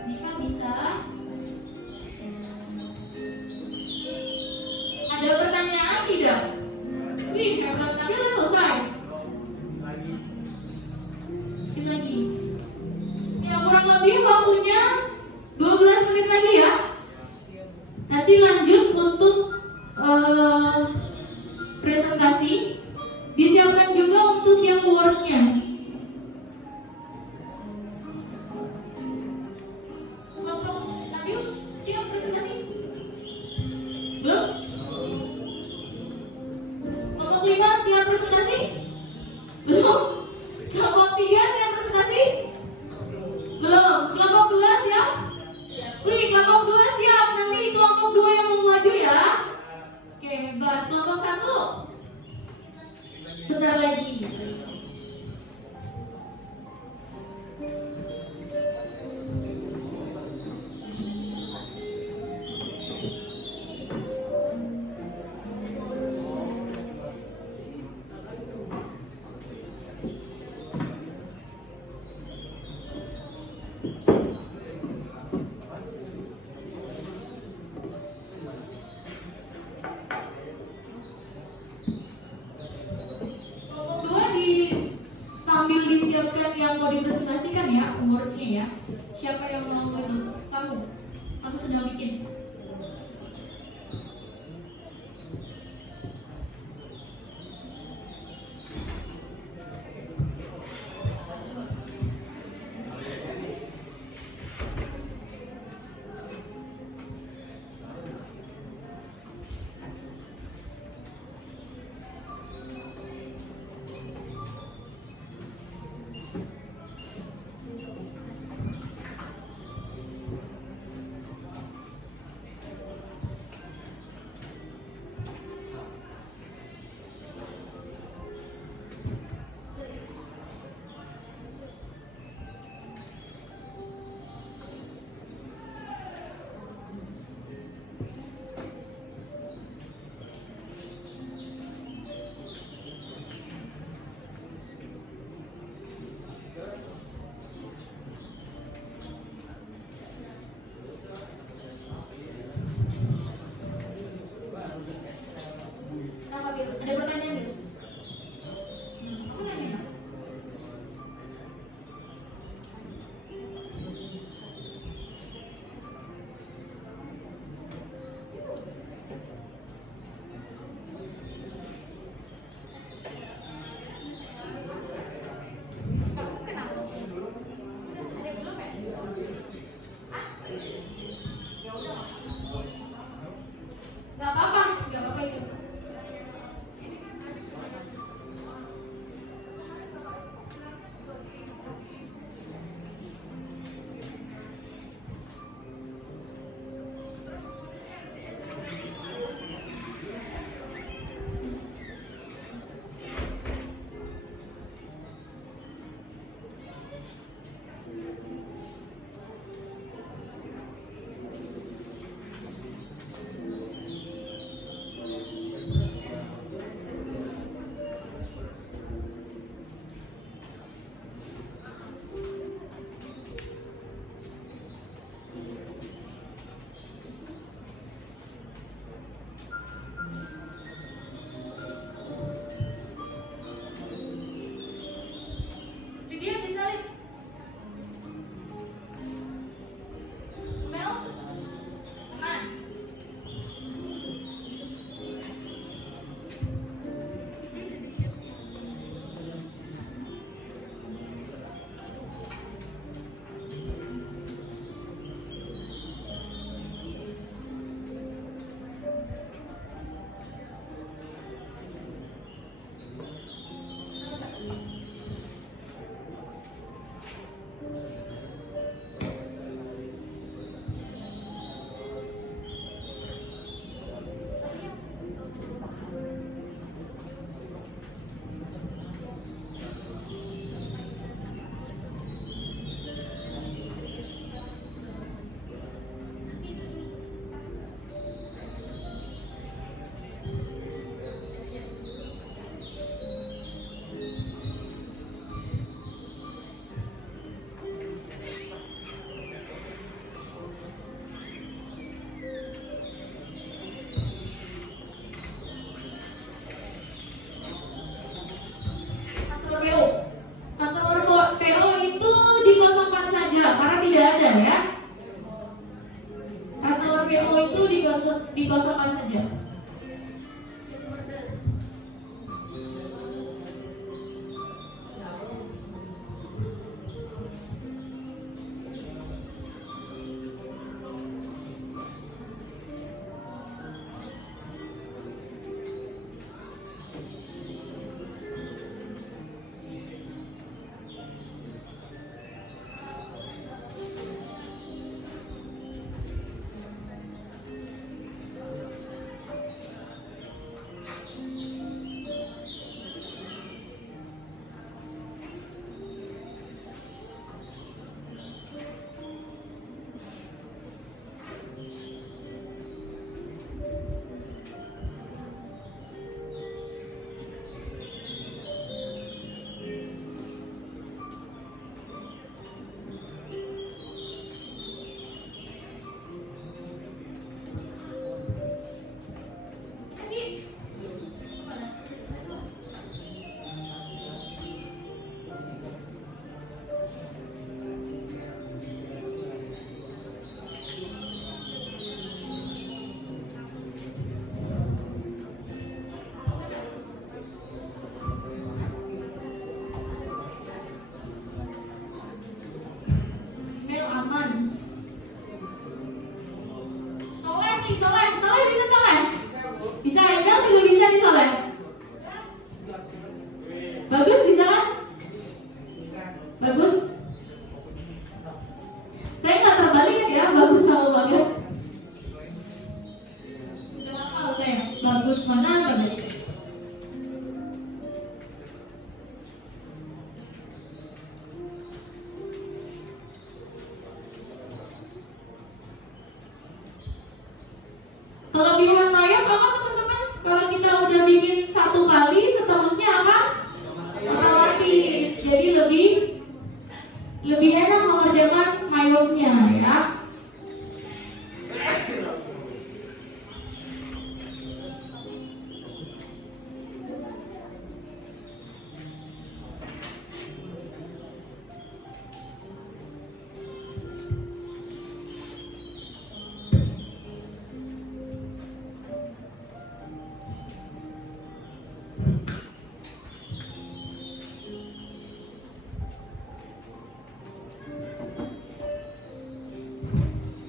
Dika bisa. Ada pertanyaan tidak? Wih, hebat, tadi udah selesai. Dikit lagi. Ya, kurang lebih waktunya 12 menit lagi ya. Nanti lanjut untuk presentasi. Disiapkan juga untuk yang Word-nya. Kelompok tadi siap presentasi? Belum? Kelompok 5 siap presentasi? Belum? Kelompok 3 siap presentasi? Belum? Kelompok 2 siap? Wih, kelompok 2 siap. Nanti kelompok 2 yang mau maju ya. Oke, hebat. Kelompok 1 bentar lagi. Sambil disiapkan yang mau dipresentasikan ya, Word-nya ya. Siapa yang mau itu? Kamu sedang bikin.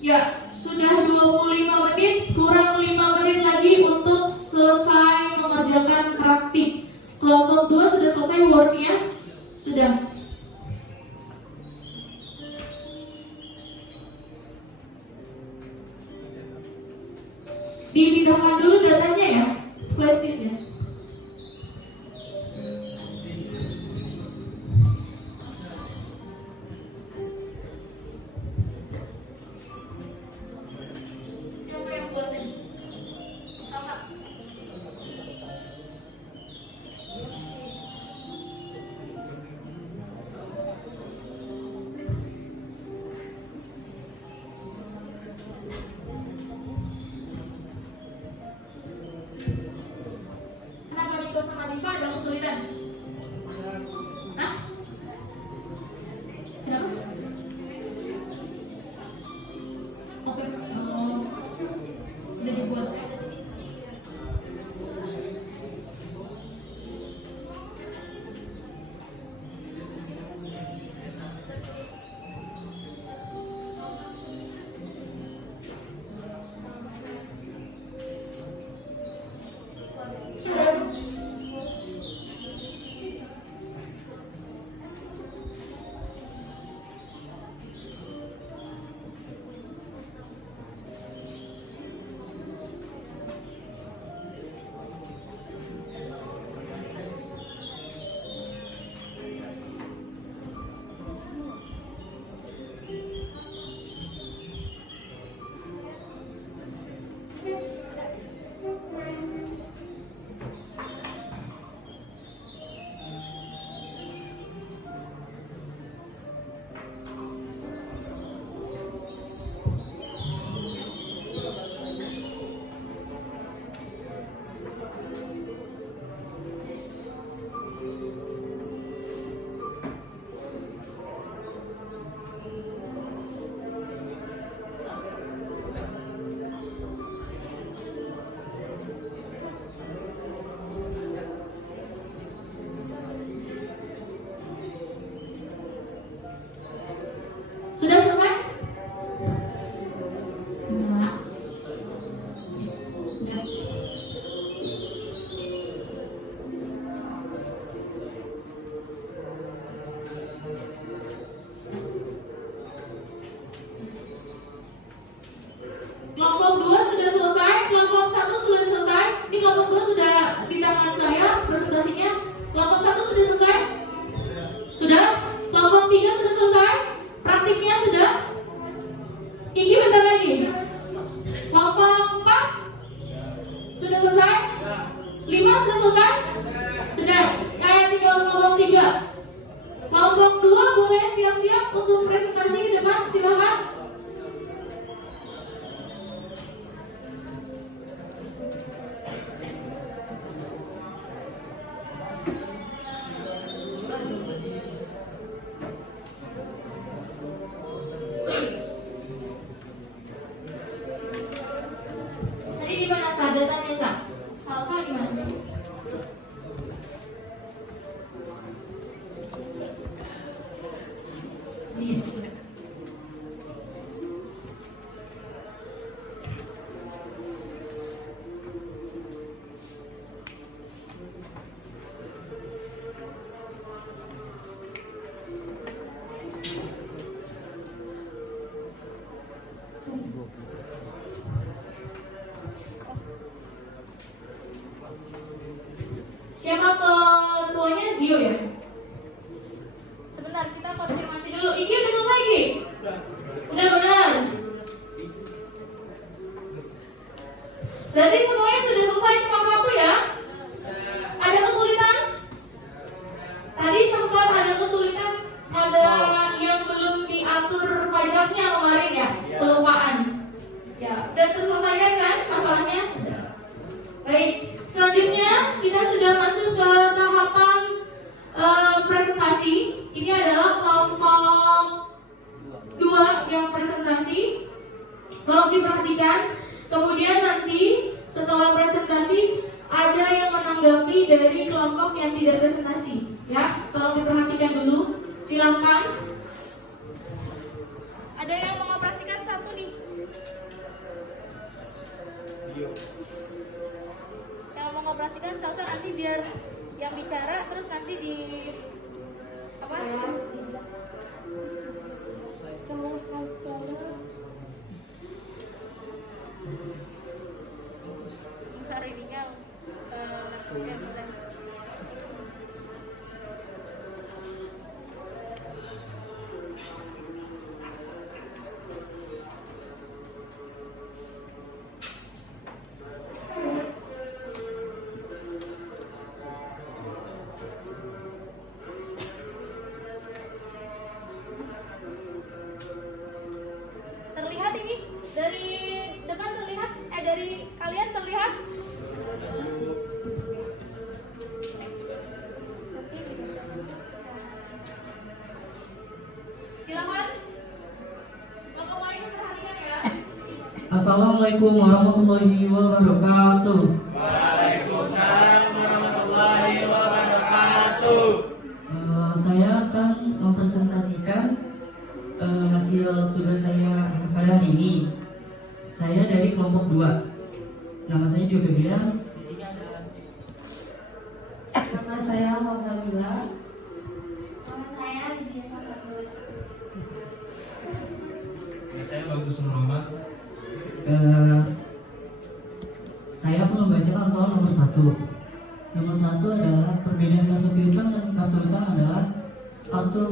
Ya, sudah 25 menit, kurang 5 menit lagi untuk selesai mengerjakan praktik. Kelompok 2 sudah selesai worknya? Sudah. Dipindahkan dulu datanya ya, flash disk ya. Siapa yang buatnya? Sama. Kenapa Niko sama Diva ada kesulitan? Hah? Kenapa? Oke. Oh. Sudah dibuat ya? Sudah selesai? Enggak. Udah. Kelompok 2 sudah selesai, kelompok 1 sudah selesai. Ini kelompok 2 sudah di tangan saya presentasinya. Kelompok 1 sudah selesai? Sudah? Kelompok 3 sudah selesai? Praktiknya sudah? Iki bentar lagi. Kelompok 4 sudah selesai? 5 sudah selesai? Sudah. Kayak tinggal kelompok 3. Kelompok 2 boleh siap-siap untuk presentasi ke depan, silakan. Tadi di mana sadatannya, Sa? Salsa gimana? Iya. Siapa ketuanya? Dio ya? Sebentar, kita konfirmasi dulu. Iki udah selesai, Ki? Udah benar. Berarti semuanya sudah selesai tepat waktu ya? Ada kesulitan? Tadi sempat ada kesulitan, ada yang belum diatur pajaknya kemarin ya, kelupaan. Ya, udah terselesaikan kan masalahnya? Sudah. Baik, selanjutnya kita sudah masuk ke tahapan presentasi. Ini adalah kelompok 2 yang presentasi. Tolong diperhatikan. Kemudian nanti setelah presentasi ada yang menanggapi dari kelompok yang tidak presentasi. Ya, tolong diperhatikan dulu. Silakan. Ada yang mengoperasikan satu nih. presentasikan Salsa nanti biar yang bicara terus nanti di apa? Coba sekali Hari ininya laptopnya bentar. Terlihat ini dari depan terlihat, dari kalian terlihat? Silakan. Bapak ini perhatikan ya. Assalamualaikum warahmatullahi wabarakatuh. Waalaikumsalam warahmatullahi wabarakatuh. Saya akan mempresentasikan hasil tugas saya pada hari ini. Saya dari kelompok 2. Nama saya Dio Febrian. Di sini ada Nama saya Salsabila. Nama saya Lydia Salsabila. Saya Bagus Muhammad. Saya akan membacakan soal nomor 1. Nomor 1 adalah perbedaan kartu piutang dan kartu utang adalah kartu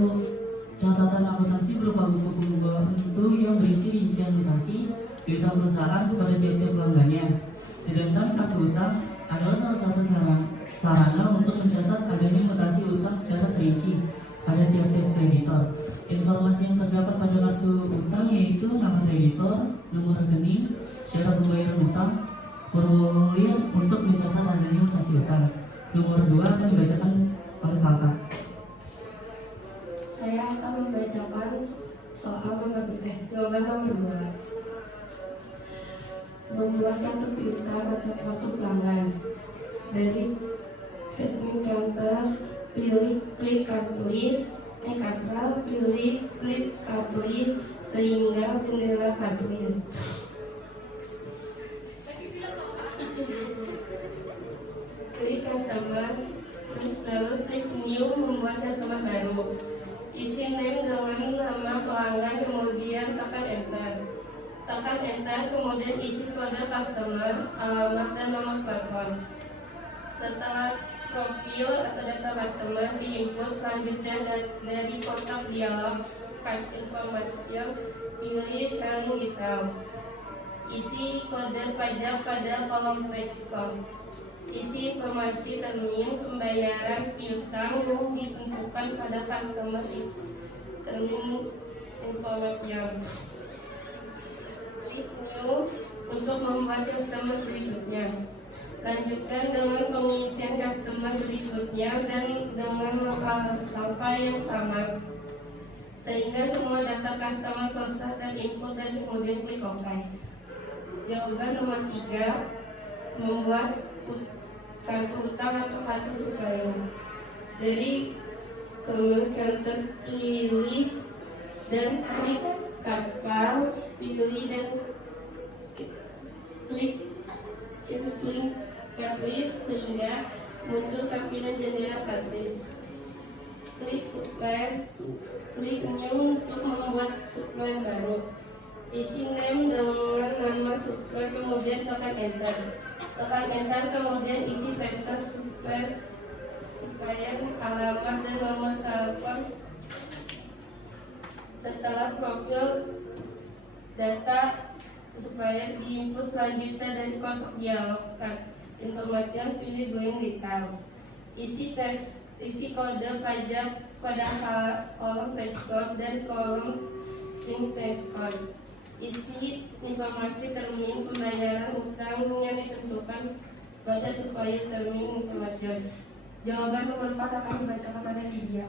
catatan akuntansi berupa buku pembukuan yang berisi rincian mutasi piutang perusahaan kepada tiap-tiap pelanggannya. Sedangkan kartu utang adalah salah satu sarana untuk mencatat adanya mutasi utang secara terinci pada tiap-tiap kreditor. Informasi yang terdapat pada kartu utang yaitu nama kreditor, nomor rekening, syarat pembayaran utang, formulir untuk mencatat adanya mutasi utang. Nomor 2 akan dibacakan oleh Salsa. Saya akan membacakan jawaban nomor 2. Membuat kartu piutang atau kartu pelanggan. Dari admin counter, pilih klik kartu list, kartu pilih klik kartu list sehingga jendela kartu list. Klik customer, terus lalu klik new membuat customer baru. Isi name dengan nama pelanggan, kemudian tekan enter. Tekan enter, kemudian isi kode customer, alamat dan nomor telepon. Setelah profil atau data customer diinput, selanjutnya dari kontak dialog card information pilih selling details. Isi kode pajak pada kolom text box. Isi informasi termin pembayaran piutang yang ditentukan pada customer termin information. Klik new untuk membuat customer berikutnya. Lanjutkan dengan pengisian customer berikutnya dan dengan langkah yang sama sehingga semua data customer selesai terinput dan kemudian klik OK. Jawaban nomor 3, membuat kartu utang atau kartu supplier. Dari kolom counter pilih dan klik karpal, pilih dan klik link cartlist sehingga muncul tampilan jendela cartlist. Klik supplier, klik new untuk membuat supplier baru. Isi name dengan nama supplier kemudian tekan enter. Tekan enter kemudian isi pesta supplier, alamat dan nomor telepon. Setelah profil data supplier diinput selanjutnya dari kontak dialog card information pilih going details. Isi kode pajak pada kolom passcode dan kolom link passcode. Isi informasi termin pembayaran utang yang ditentukan pada supplier termin information. Jawaban nomor 4 akan dibacakan pada Lydia.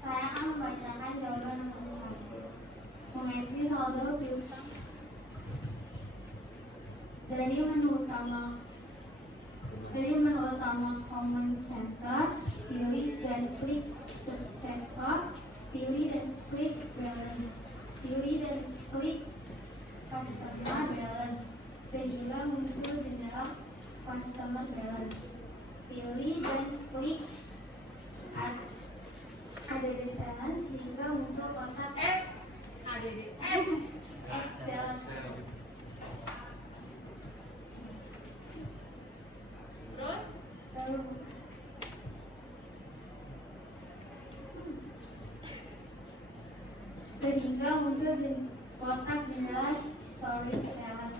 Saya akan membacakan jawaban nomor 4. Mengetri saldo piutang dari menu utama Common Center, pilih dan klik Subcenter, pilih dan klik Balance, pilih dan klik customer balance sehingga muncul jendela customer balance. Pilih dan klik ADD balance sehingga muncul kotak Excel. Terus Lalu sehingga muncul kotak jendela storage sales.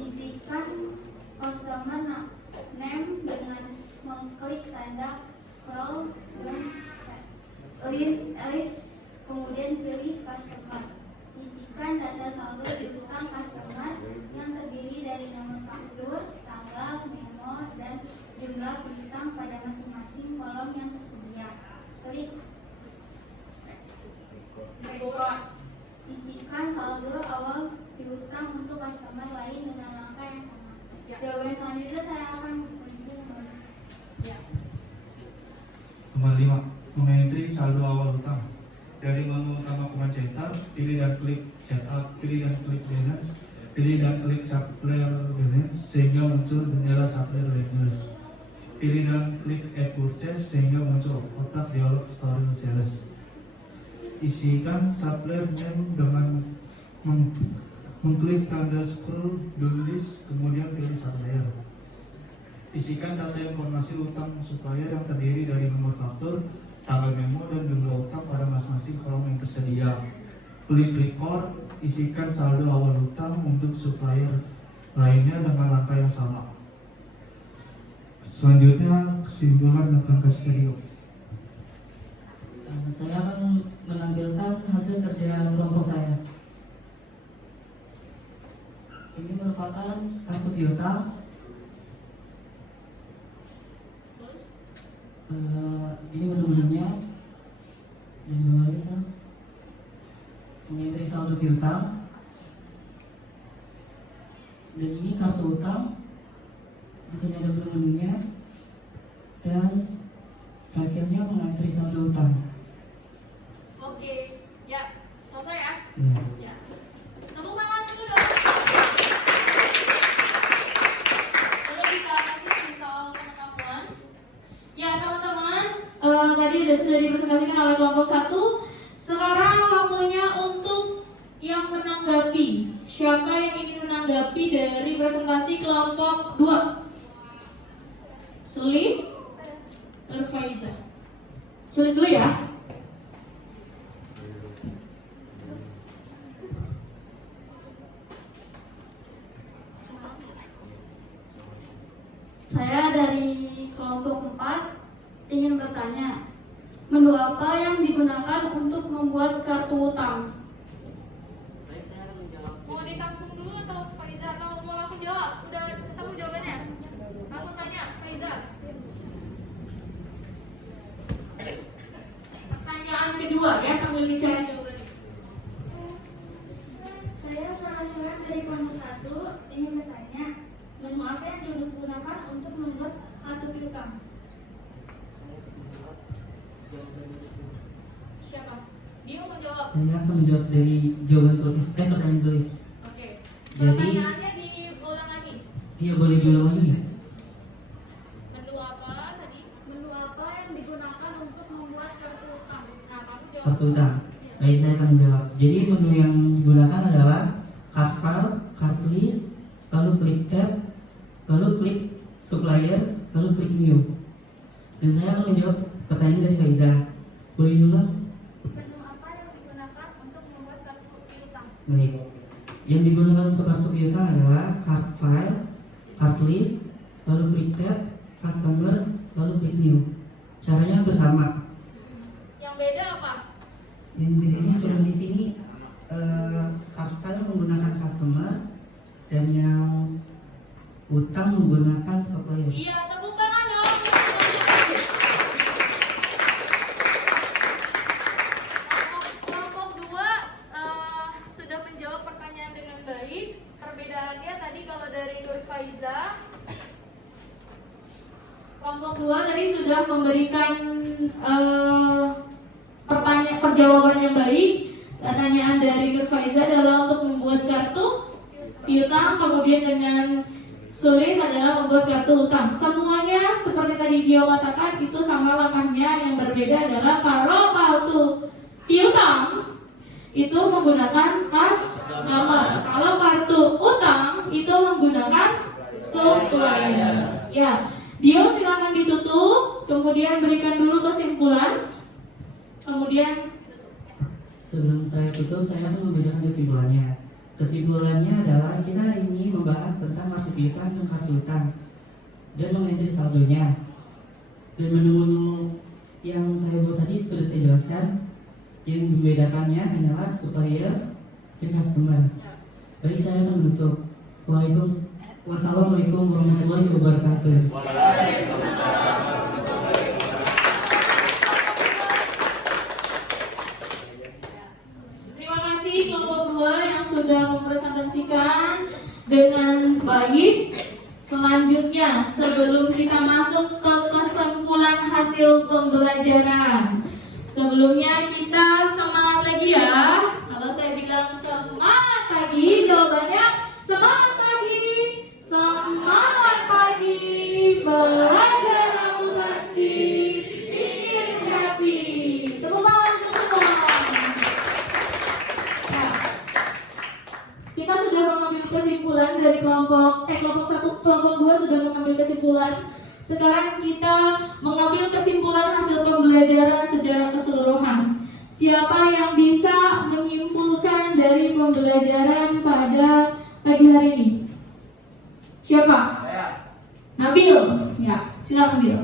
Isikan customer name dengan mengklik tanda scroll dan list, kemudian pilih customer. Isikan data saldo piutang customer yang terdiri dari nomor faktur, tanggal, memo, dan jumlah piutang pada masing-masing kolom yang tersedia. Klik record. Isikan saldo awal piutang untuk customer lain dengan langkah yang sama. Jawaban selanjutnya saya akan menulis. Nomor 5. Mengentri saldo awal hutang. Dari menu utama command center, pilih dan klik setup, pilih dan klik balance, pilih dan klik supplier balance sehingga muncul jendela supplier balance. Pilih dan klik add purchase sehingga muncul kotak dialog storage sales. Isikan supplier name dengan mengklik tanda scroll down list, kemudian pilih supplier. Isikan data informasi utang supplier yang terdiri dari nomor faktur, tanggal memo, dan jumlah utang pada masing-masing kolom yang tersedia. Klik record. Isikan saldo awal utang untuk supplier lainnya dengan langkah yang sama. Selanjutnya kesimpulan akan kasih video. Saya akan menampilkan hasil kerja kelompok saya. Ini merupakan kartu piutang. Ini menu-menunya. Yang dua lagi mengentri saldo piutang. Dan ini kartu utang. Di sini ada menu-menunya. Dan terakhirnya mengentri saldo utang. Oke, ya selesai ya. Ya. Tepuk tangan dulu dong. Lalu kita kasih soal pengetahuan. Ya teman-teman, tadi sudah dipresentasikan oleh kelompok 1. Sekarang waktunya untuk yang menanggapi. Siapa yang ingin menanggapi dari presentasi kelompok 2? Sulis, Faiza. Sulis dulu ya. Saya dari kelompok 4 ingin bertanya, menu apa yang digunakan untuk membuat kartu utang? Baik, saya akan menjawab. Mau ditampung dulu atau Faiza? Atau mau langsung jawab? Udah ketemu jawabannya? Langsung tanya, Faiza. Pertanyaan kedua ya, sambil dicari jawabannya. Saya seorang dari kelompok 1 ingin bertanya, menu apa yang digunakan untuk membuat kartu piutang? Siapa? Dia mau jawab. Saya akan menjawab dari jawaban Sulis. Pertanyaan Sulis. Oke. Jadi- Pertanyaannya diulang lagi. Iya, boleh diulang lagi ya? Menu apa tadi? Menu apa yang digunakan untuk membuat kartu utang? Nah, kamu jawab. Kartu utang. Baik, saya akan menjawab. Jadi menu yang digunakan adalah card file, card list, lalu klik tab, lalu klik supplier, lalu klik new. Dan saya akan menjawab pertanyaan dari Faiza. Boleh diulang? Menu apa yang digunakan untuk membuat kartu piutang? Baik. Yang digunakan untuk kartu piutang adalah card file, card list, lalu klik tab, customer, lalu klik new. Caranya bersama. Yang beda apa? Yang bedanya cuma di sini card file menggunakan customer dan yang utang menggunakan supplier. Iya, tepuk tangan dong. Kelompok 2 sudah menjawab pertanyaan dengan baik. Perbedaannya tadi kalau dari Nur Faiza, kelompok 2 tadi sudah memberikan pertanyaan perjawaban yang baik. Pertanyaan dari Nurfaiza adalah untuk membuat kartu piutang, kemudian dengan Sulis adalah membuat kartu utang. Semuanya seperti tadi Gio katakan itu sama langkahnya, yang berbeda adalah kalau kartu piutang itu menggunakan customer. Kalau kartu utang itu menggunakan supplier. Ya, Dio silakan ditutup, kemudian berikan dulu kesimpulan. Kemudian Sebelum saya tutup, saya akan memberikan kesimpulannya. Kesimpulannya adalah kita hari ini membahas tentang kartu piutang dan kartu utang dan mengentry saldonya. Dan menu-menu yang saya buat tadi sudah saya jelaskan. Yang membedakannya hanyalah supplier dan customer. Baik, saya akan menutup. Wassalamualaikum warahmatullahi wabarakatuh. terima kasih kelompok 2 yang sudah mempresentasikan dengan baik. Selanjutnya, sebelum kita masuk ke kesimpulan hasil pembelajaran, sebelumnya kita semangat lagi ya. Kalau saya bilang semangat pagi, jawabannya semangat pagi. Semangat pagi, belajar akuntansi, bikin happy. Tepuk tangan untuk semua. Nah, kita sudah mengambil kesimpulan dari kelompok 1, kelompok 2 sudah mengambil kesimpulan. Sekarang kita mengambil kesimpulan hasil pembelajaran secara keseluruhan. Siapa yang bisa menyimpulkan dari pembelajaran pada pagi hari ini? Siapa? Saya. Nabil. Ya, silakan Bil.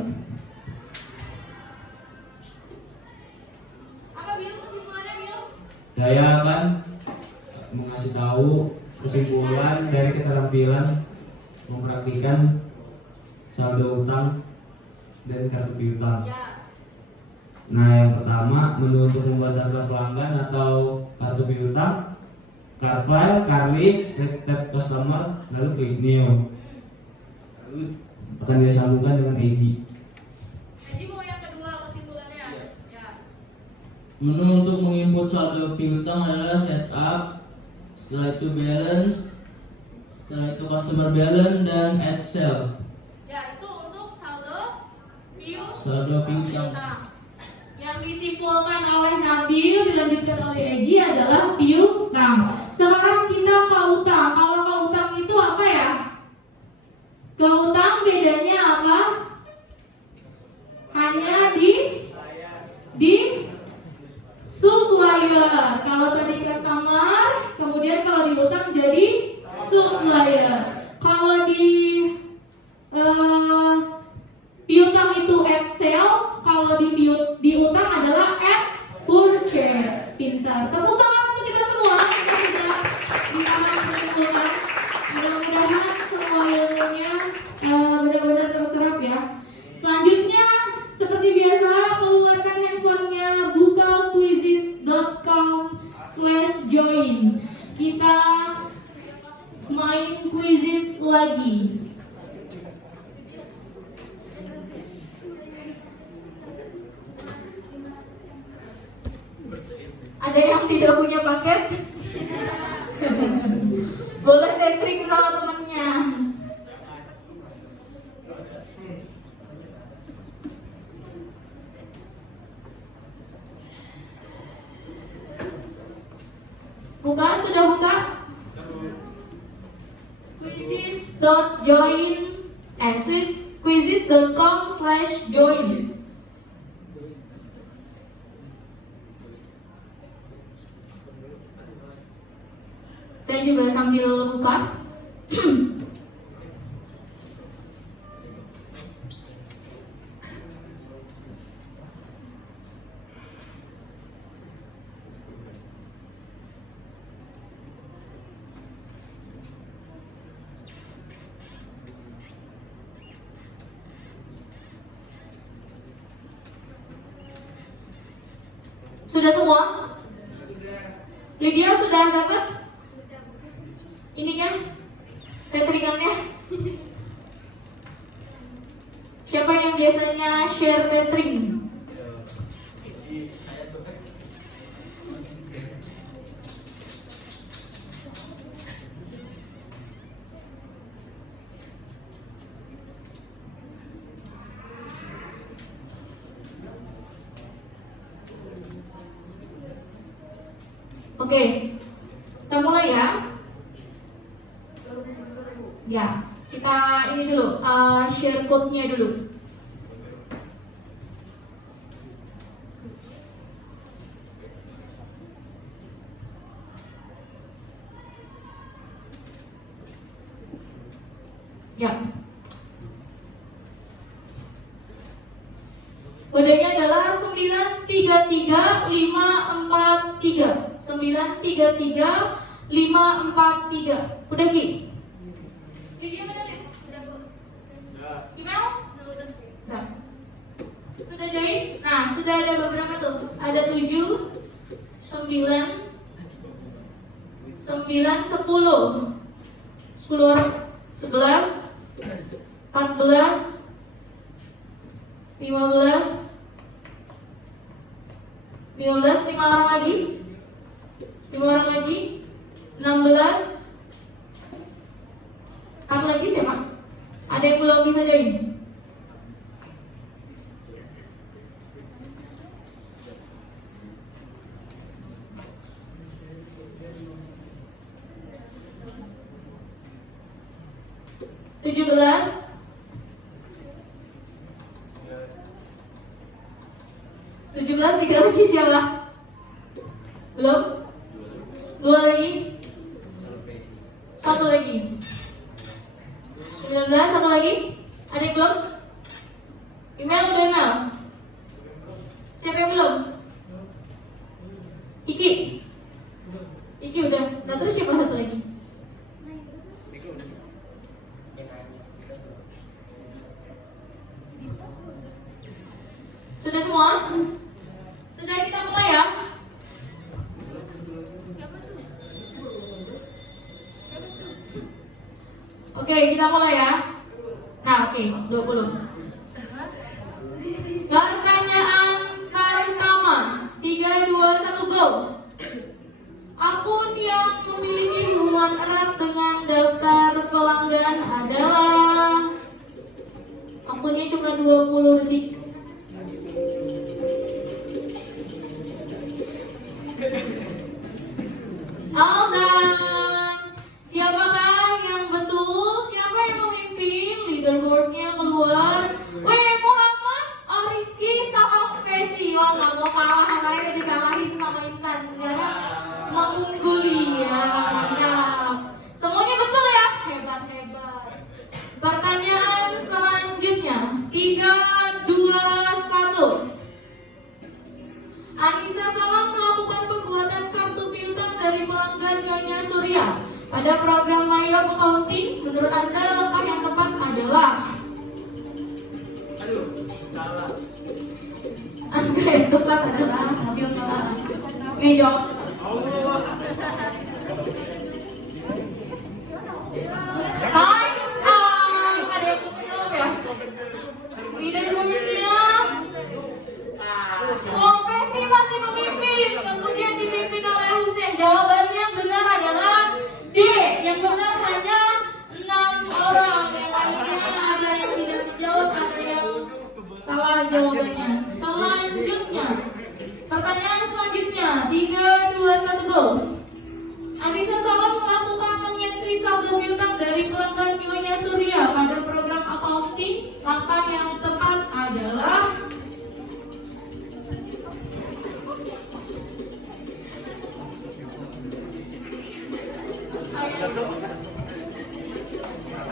Apa Bil kesimpulannya Bil? Saya akan mengasih tahu kesimpulan dari keterampilan mempraktikkan saldo utang dan kartu piutang. Ya. Nah, yang pertama, menu untuk membuat daftar pelanggan atau kartu piutang, card file, card list, tab customer, lalu klik new. Lalu akan disambungkan dengan Egi. Haji mau yang kedua kesimpulannya? Ya. Menu untuk menginput saldo piutang adalah setup, setelah itu balance, setelah itu customer balance dan add sell. Ya, itu untuk saldo piutang. Yang disimpulkan oleh Nabil dilanjutkan oleh Eji adalah piutang. Sekarang kita ke utang. Kalau ke utang itu apa ya? Ke utang bedanya apa? Hanya di supplier. Kalau tadi customer, kemudian kalau di utang jadi supplier. Kalau di piutang itu at sale, kalau di utang adalah at purchase. Pintar. Tepuk tangan untuk kita semua. Kita sudah bisa menyimpulkan. Mudah-mudahan semua ilmunya benar-benar terserap ya. Selanjutnya, seperti biasa, keluarkan handphonenya, buka quizizz.com/join. Kita main quizzes lagi. Ada yang tidak punya paket? Boleh tethering sama temennya. Buka, sudah buka? quizizz.com/join. Saya juga sambil buka. Sudah semua? Lydia sudah dapat? Ini kan tetheringannya. Siapa yang biasanya share tethering? Oke, kita mulai ya. Ya, kita ini dulu, share code-nya dulu. Ya. Kodenya adalah 933543. 933543. Udah Ki? Lydia mana Lid? Udah Bu. Email? Udah. Sudah join? Nah, sudah ada beberapa tuh. Ada 7, 9, 10. 10 orang. 11, 14, 15, 5 orang lagi, 16, 4 lagi siapa? Ada yang belum bisa join? Belas, 17, 3 lagi siapa? Belum? 2 lagi? 1 lagi? 19, 1 lagi? Ada yang belum? Email udah email? Siapa yang belum? Iki udah. Nah terus siapa 1 lagi? Sudah semua? Sudah, kita mulai ya. Oke, kita mulai ya. Nah, oke, 20. Pertanyaan pertama. 3, 2, 1, go. Akun yang memiliki hubungan erat dengan daftar pelanggan adalah. Akunnya cuma 20 detik. Aldan, siapakah yang betul? Siapa yang memimpin? Leaderboardnya keluar. Weh, Muhammad, Rizky, sama Pesi. Wah, gak mau kalah, kemarin udah dikalahin sama Intan. Sekarang mengungguli ya, mantap. Semuanya betul ya? Hebat. Pertanyaan selanjutnya. 3, 2, 1. Anissa Salam melakukan pembuatan kartu piutang dari pelanggan Nyonya Surya pada program Mayop Accounting. Menurut Anda langkah yang tepat adalah? Aduh, salah. Angka yang tepat adalah mobil salah. Jawab. Times up. Ada yang belum ya? Leaderboardnya. Messi masih memimpin, kemudian dipimpin oleh Hussein. Jawaban yang benar adalah D. Yang benar hanya 6 orang. Yang lainnya ada yang tidak dijawab, ada yang salah jawabannya. Selanjutnya, pertanyaan selanjutnya. 3, 2, 1, go. Anissa Salam melakukan mengentri saldo piutang dari pelanggan Nyonya Surya pada program accounting. Langkah yang tepat adalah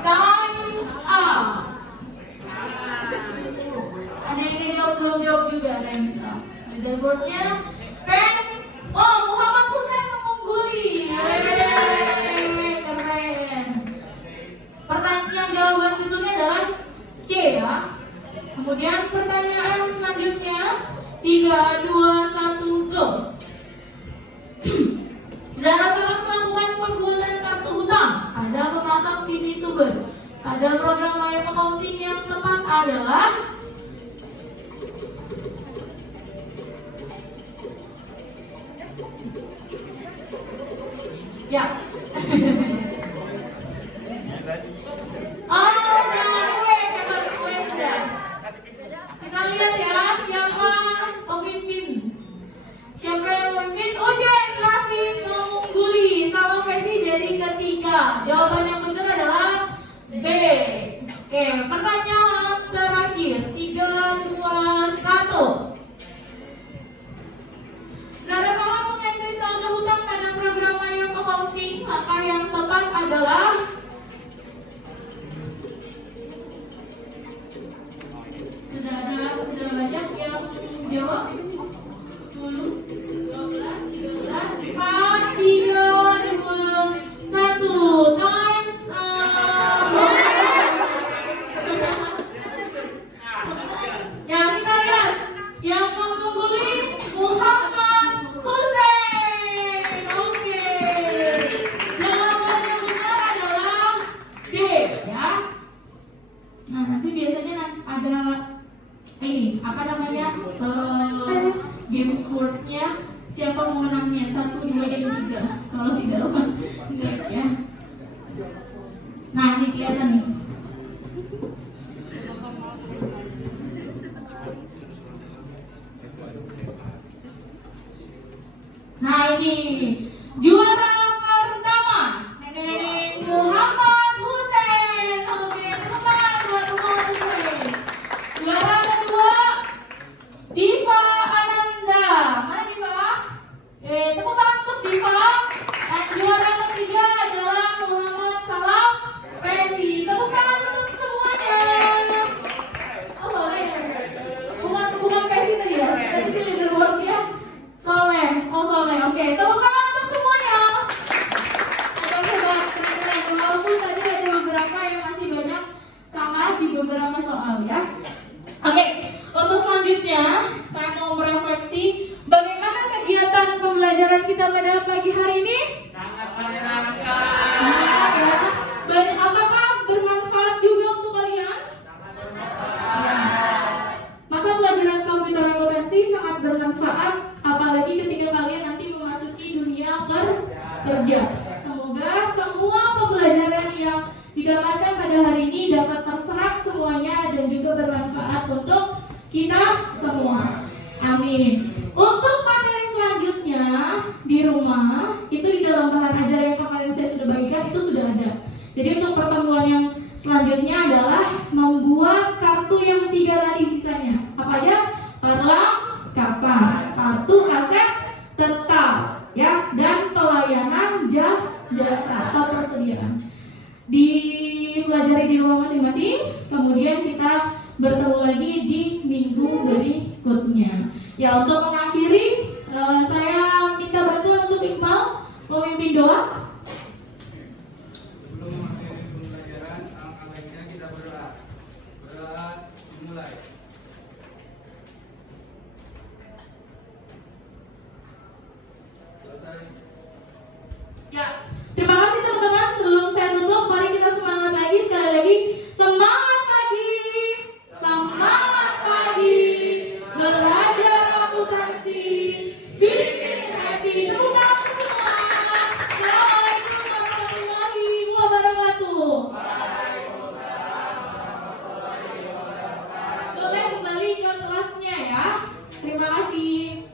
times up. Ada yang dijawab belum jawab juga times up. Leaderboardnya Pes. Oh, Muhammad Hussein mengungguli. Keren. Pertanyaan jawaban betulnya adalah C ya. Kemudian pertanyaan selanjutnya 3, 2, 1, go. Zara Salam melakukan pembuatan kartu hutang. Ada pemasang CV Sumber. Pada program Mayop Accounting yang tepat adalah ya. Oh, gue hebat semua sudah. Kita lihat ya siapa pemimpin. Siapa yang memimpin? Ujian masih Jawaban yang benar adalah B. Oke, pertanyaan terakhir 3, 2, 1. Zara salah mengenai saldo hutang pada program Maya Accounting, maka yang tepat adalah sudah banyak yang jawab. 10, 12, 13, 4, 3, 2, 1. Times up. Ya, kita lihat yang mengungguli Muhammad Hussein. Oke. Jawaban yang benar adalah D, ya. Nah, nanti biasanya ada ini apa namanya game sportnya, siapa pemenangnya 1, 2, dan 3. Kalau tidak enggak ya. Nah, ini kelihatan nih. Nah, ini juara pertama Muhammad Hussein. Oke, tepuk tangan buat Muhammad Hussein. Juara kedua Diva Ananda. Mana Diva? Tepuk tangan untuk Diva. Dan juara ketiga adalah Muhammad Salam Pesi. Tepuk tangan untuk semuanya. Oh, Soleh. Bukan Pesi tadi ya. Tadi itu leaderboard ya. Soleh. Oh, Soleh. Oke, tepuk tangan untuk semuanya. Oke, hebat. Keren-keren. Walaupun tadi ada beberapa yang masih banyak salah di beberapa soal ya. Oke, untuk selanjutnya saya mau merefleksi bagaimana kegiatan pembelajaran kita pada pagi hari ini. Sangat menyenangkan. Menyenangkan ya. Apakah bermanfaat juga untuk kalian? Ya. Maka pelajaran komputer akuntansi sangat bermanfaat, apalagi ketika kalian nanti memasuki dunia kerja. Semoga semua pembelajaran yang didapatkan pada hari ini dapat terserap semuanya dan juga bermanfaat untuk kita semua. Amin. Untuk materi selanjutnya di rumah itu di dalam bahan ajar yang kemarin saya sudah bagikan itu sudah ada. Jadi untuk pertemuan yang selanjutnya adalah membuat kartu yang 3 tadi sisanya. Apa aja? Perlengkapan, kartu aset tetap, ya, dan pelayanan jasa atau persediaan. Dipelajari di rumah masing-masing, kemudian kita bertemu lagi di minggu berikutnya. Ya, untuk mengakhiri saya minta bantuan untuk Iqbal memimpin doa. Sebelum mengakhiri pembelajaran, alangkah baiknya kita berdoa. Berdoa dimulai. Selesai. Ya, terima kasih teman-teman. Sebelum saya tutup, mari kita semangat lagi sekali lagi. Semangat pagi, semangat pagi, belajar akuntansi, bikin happy. Tepuk tangan untuk semua. Assalamualaikum warahmatullahi wabarakatuh. Boleh kembali ke kelasnya ya. Terima kasih.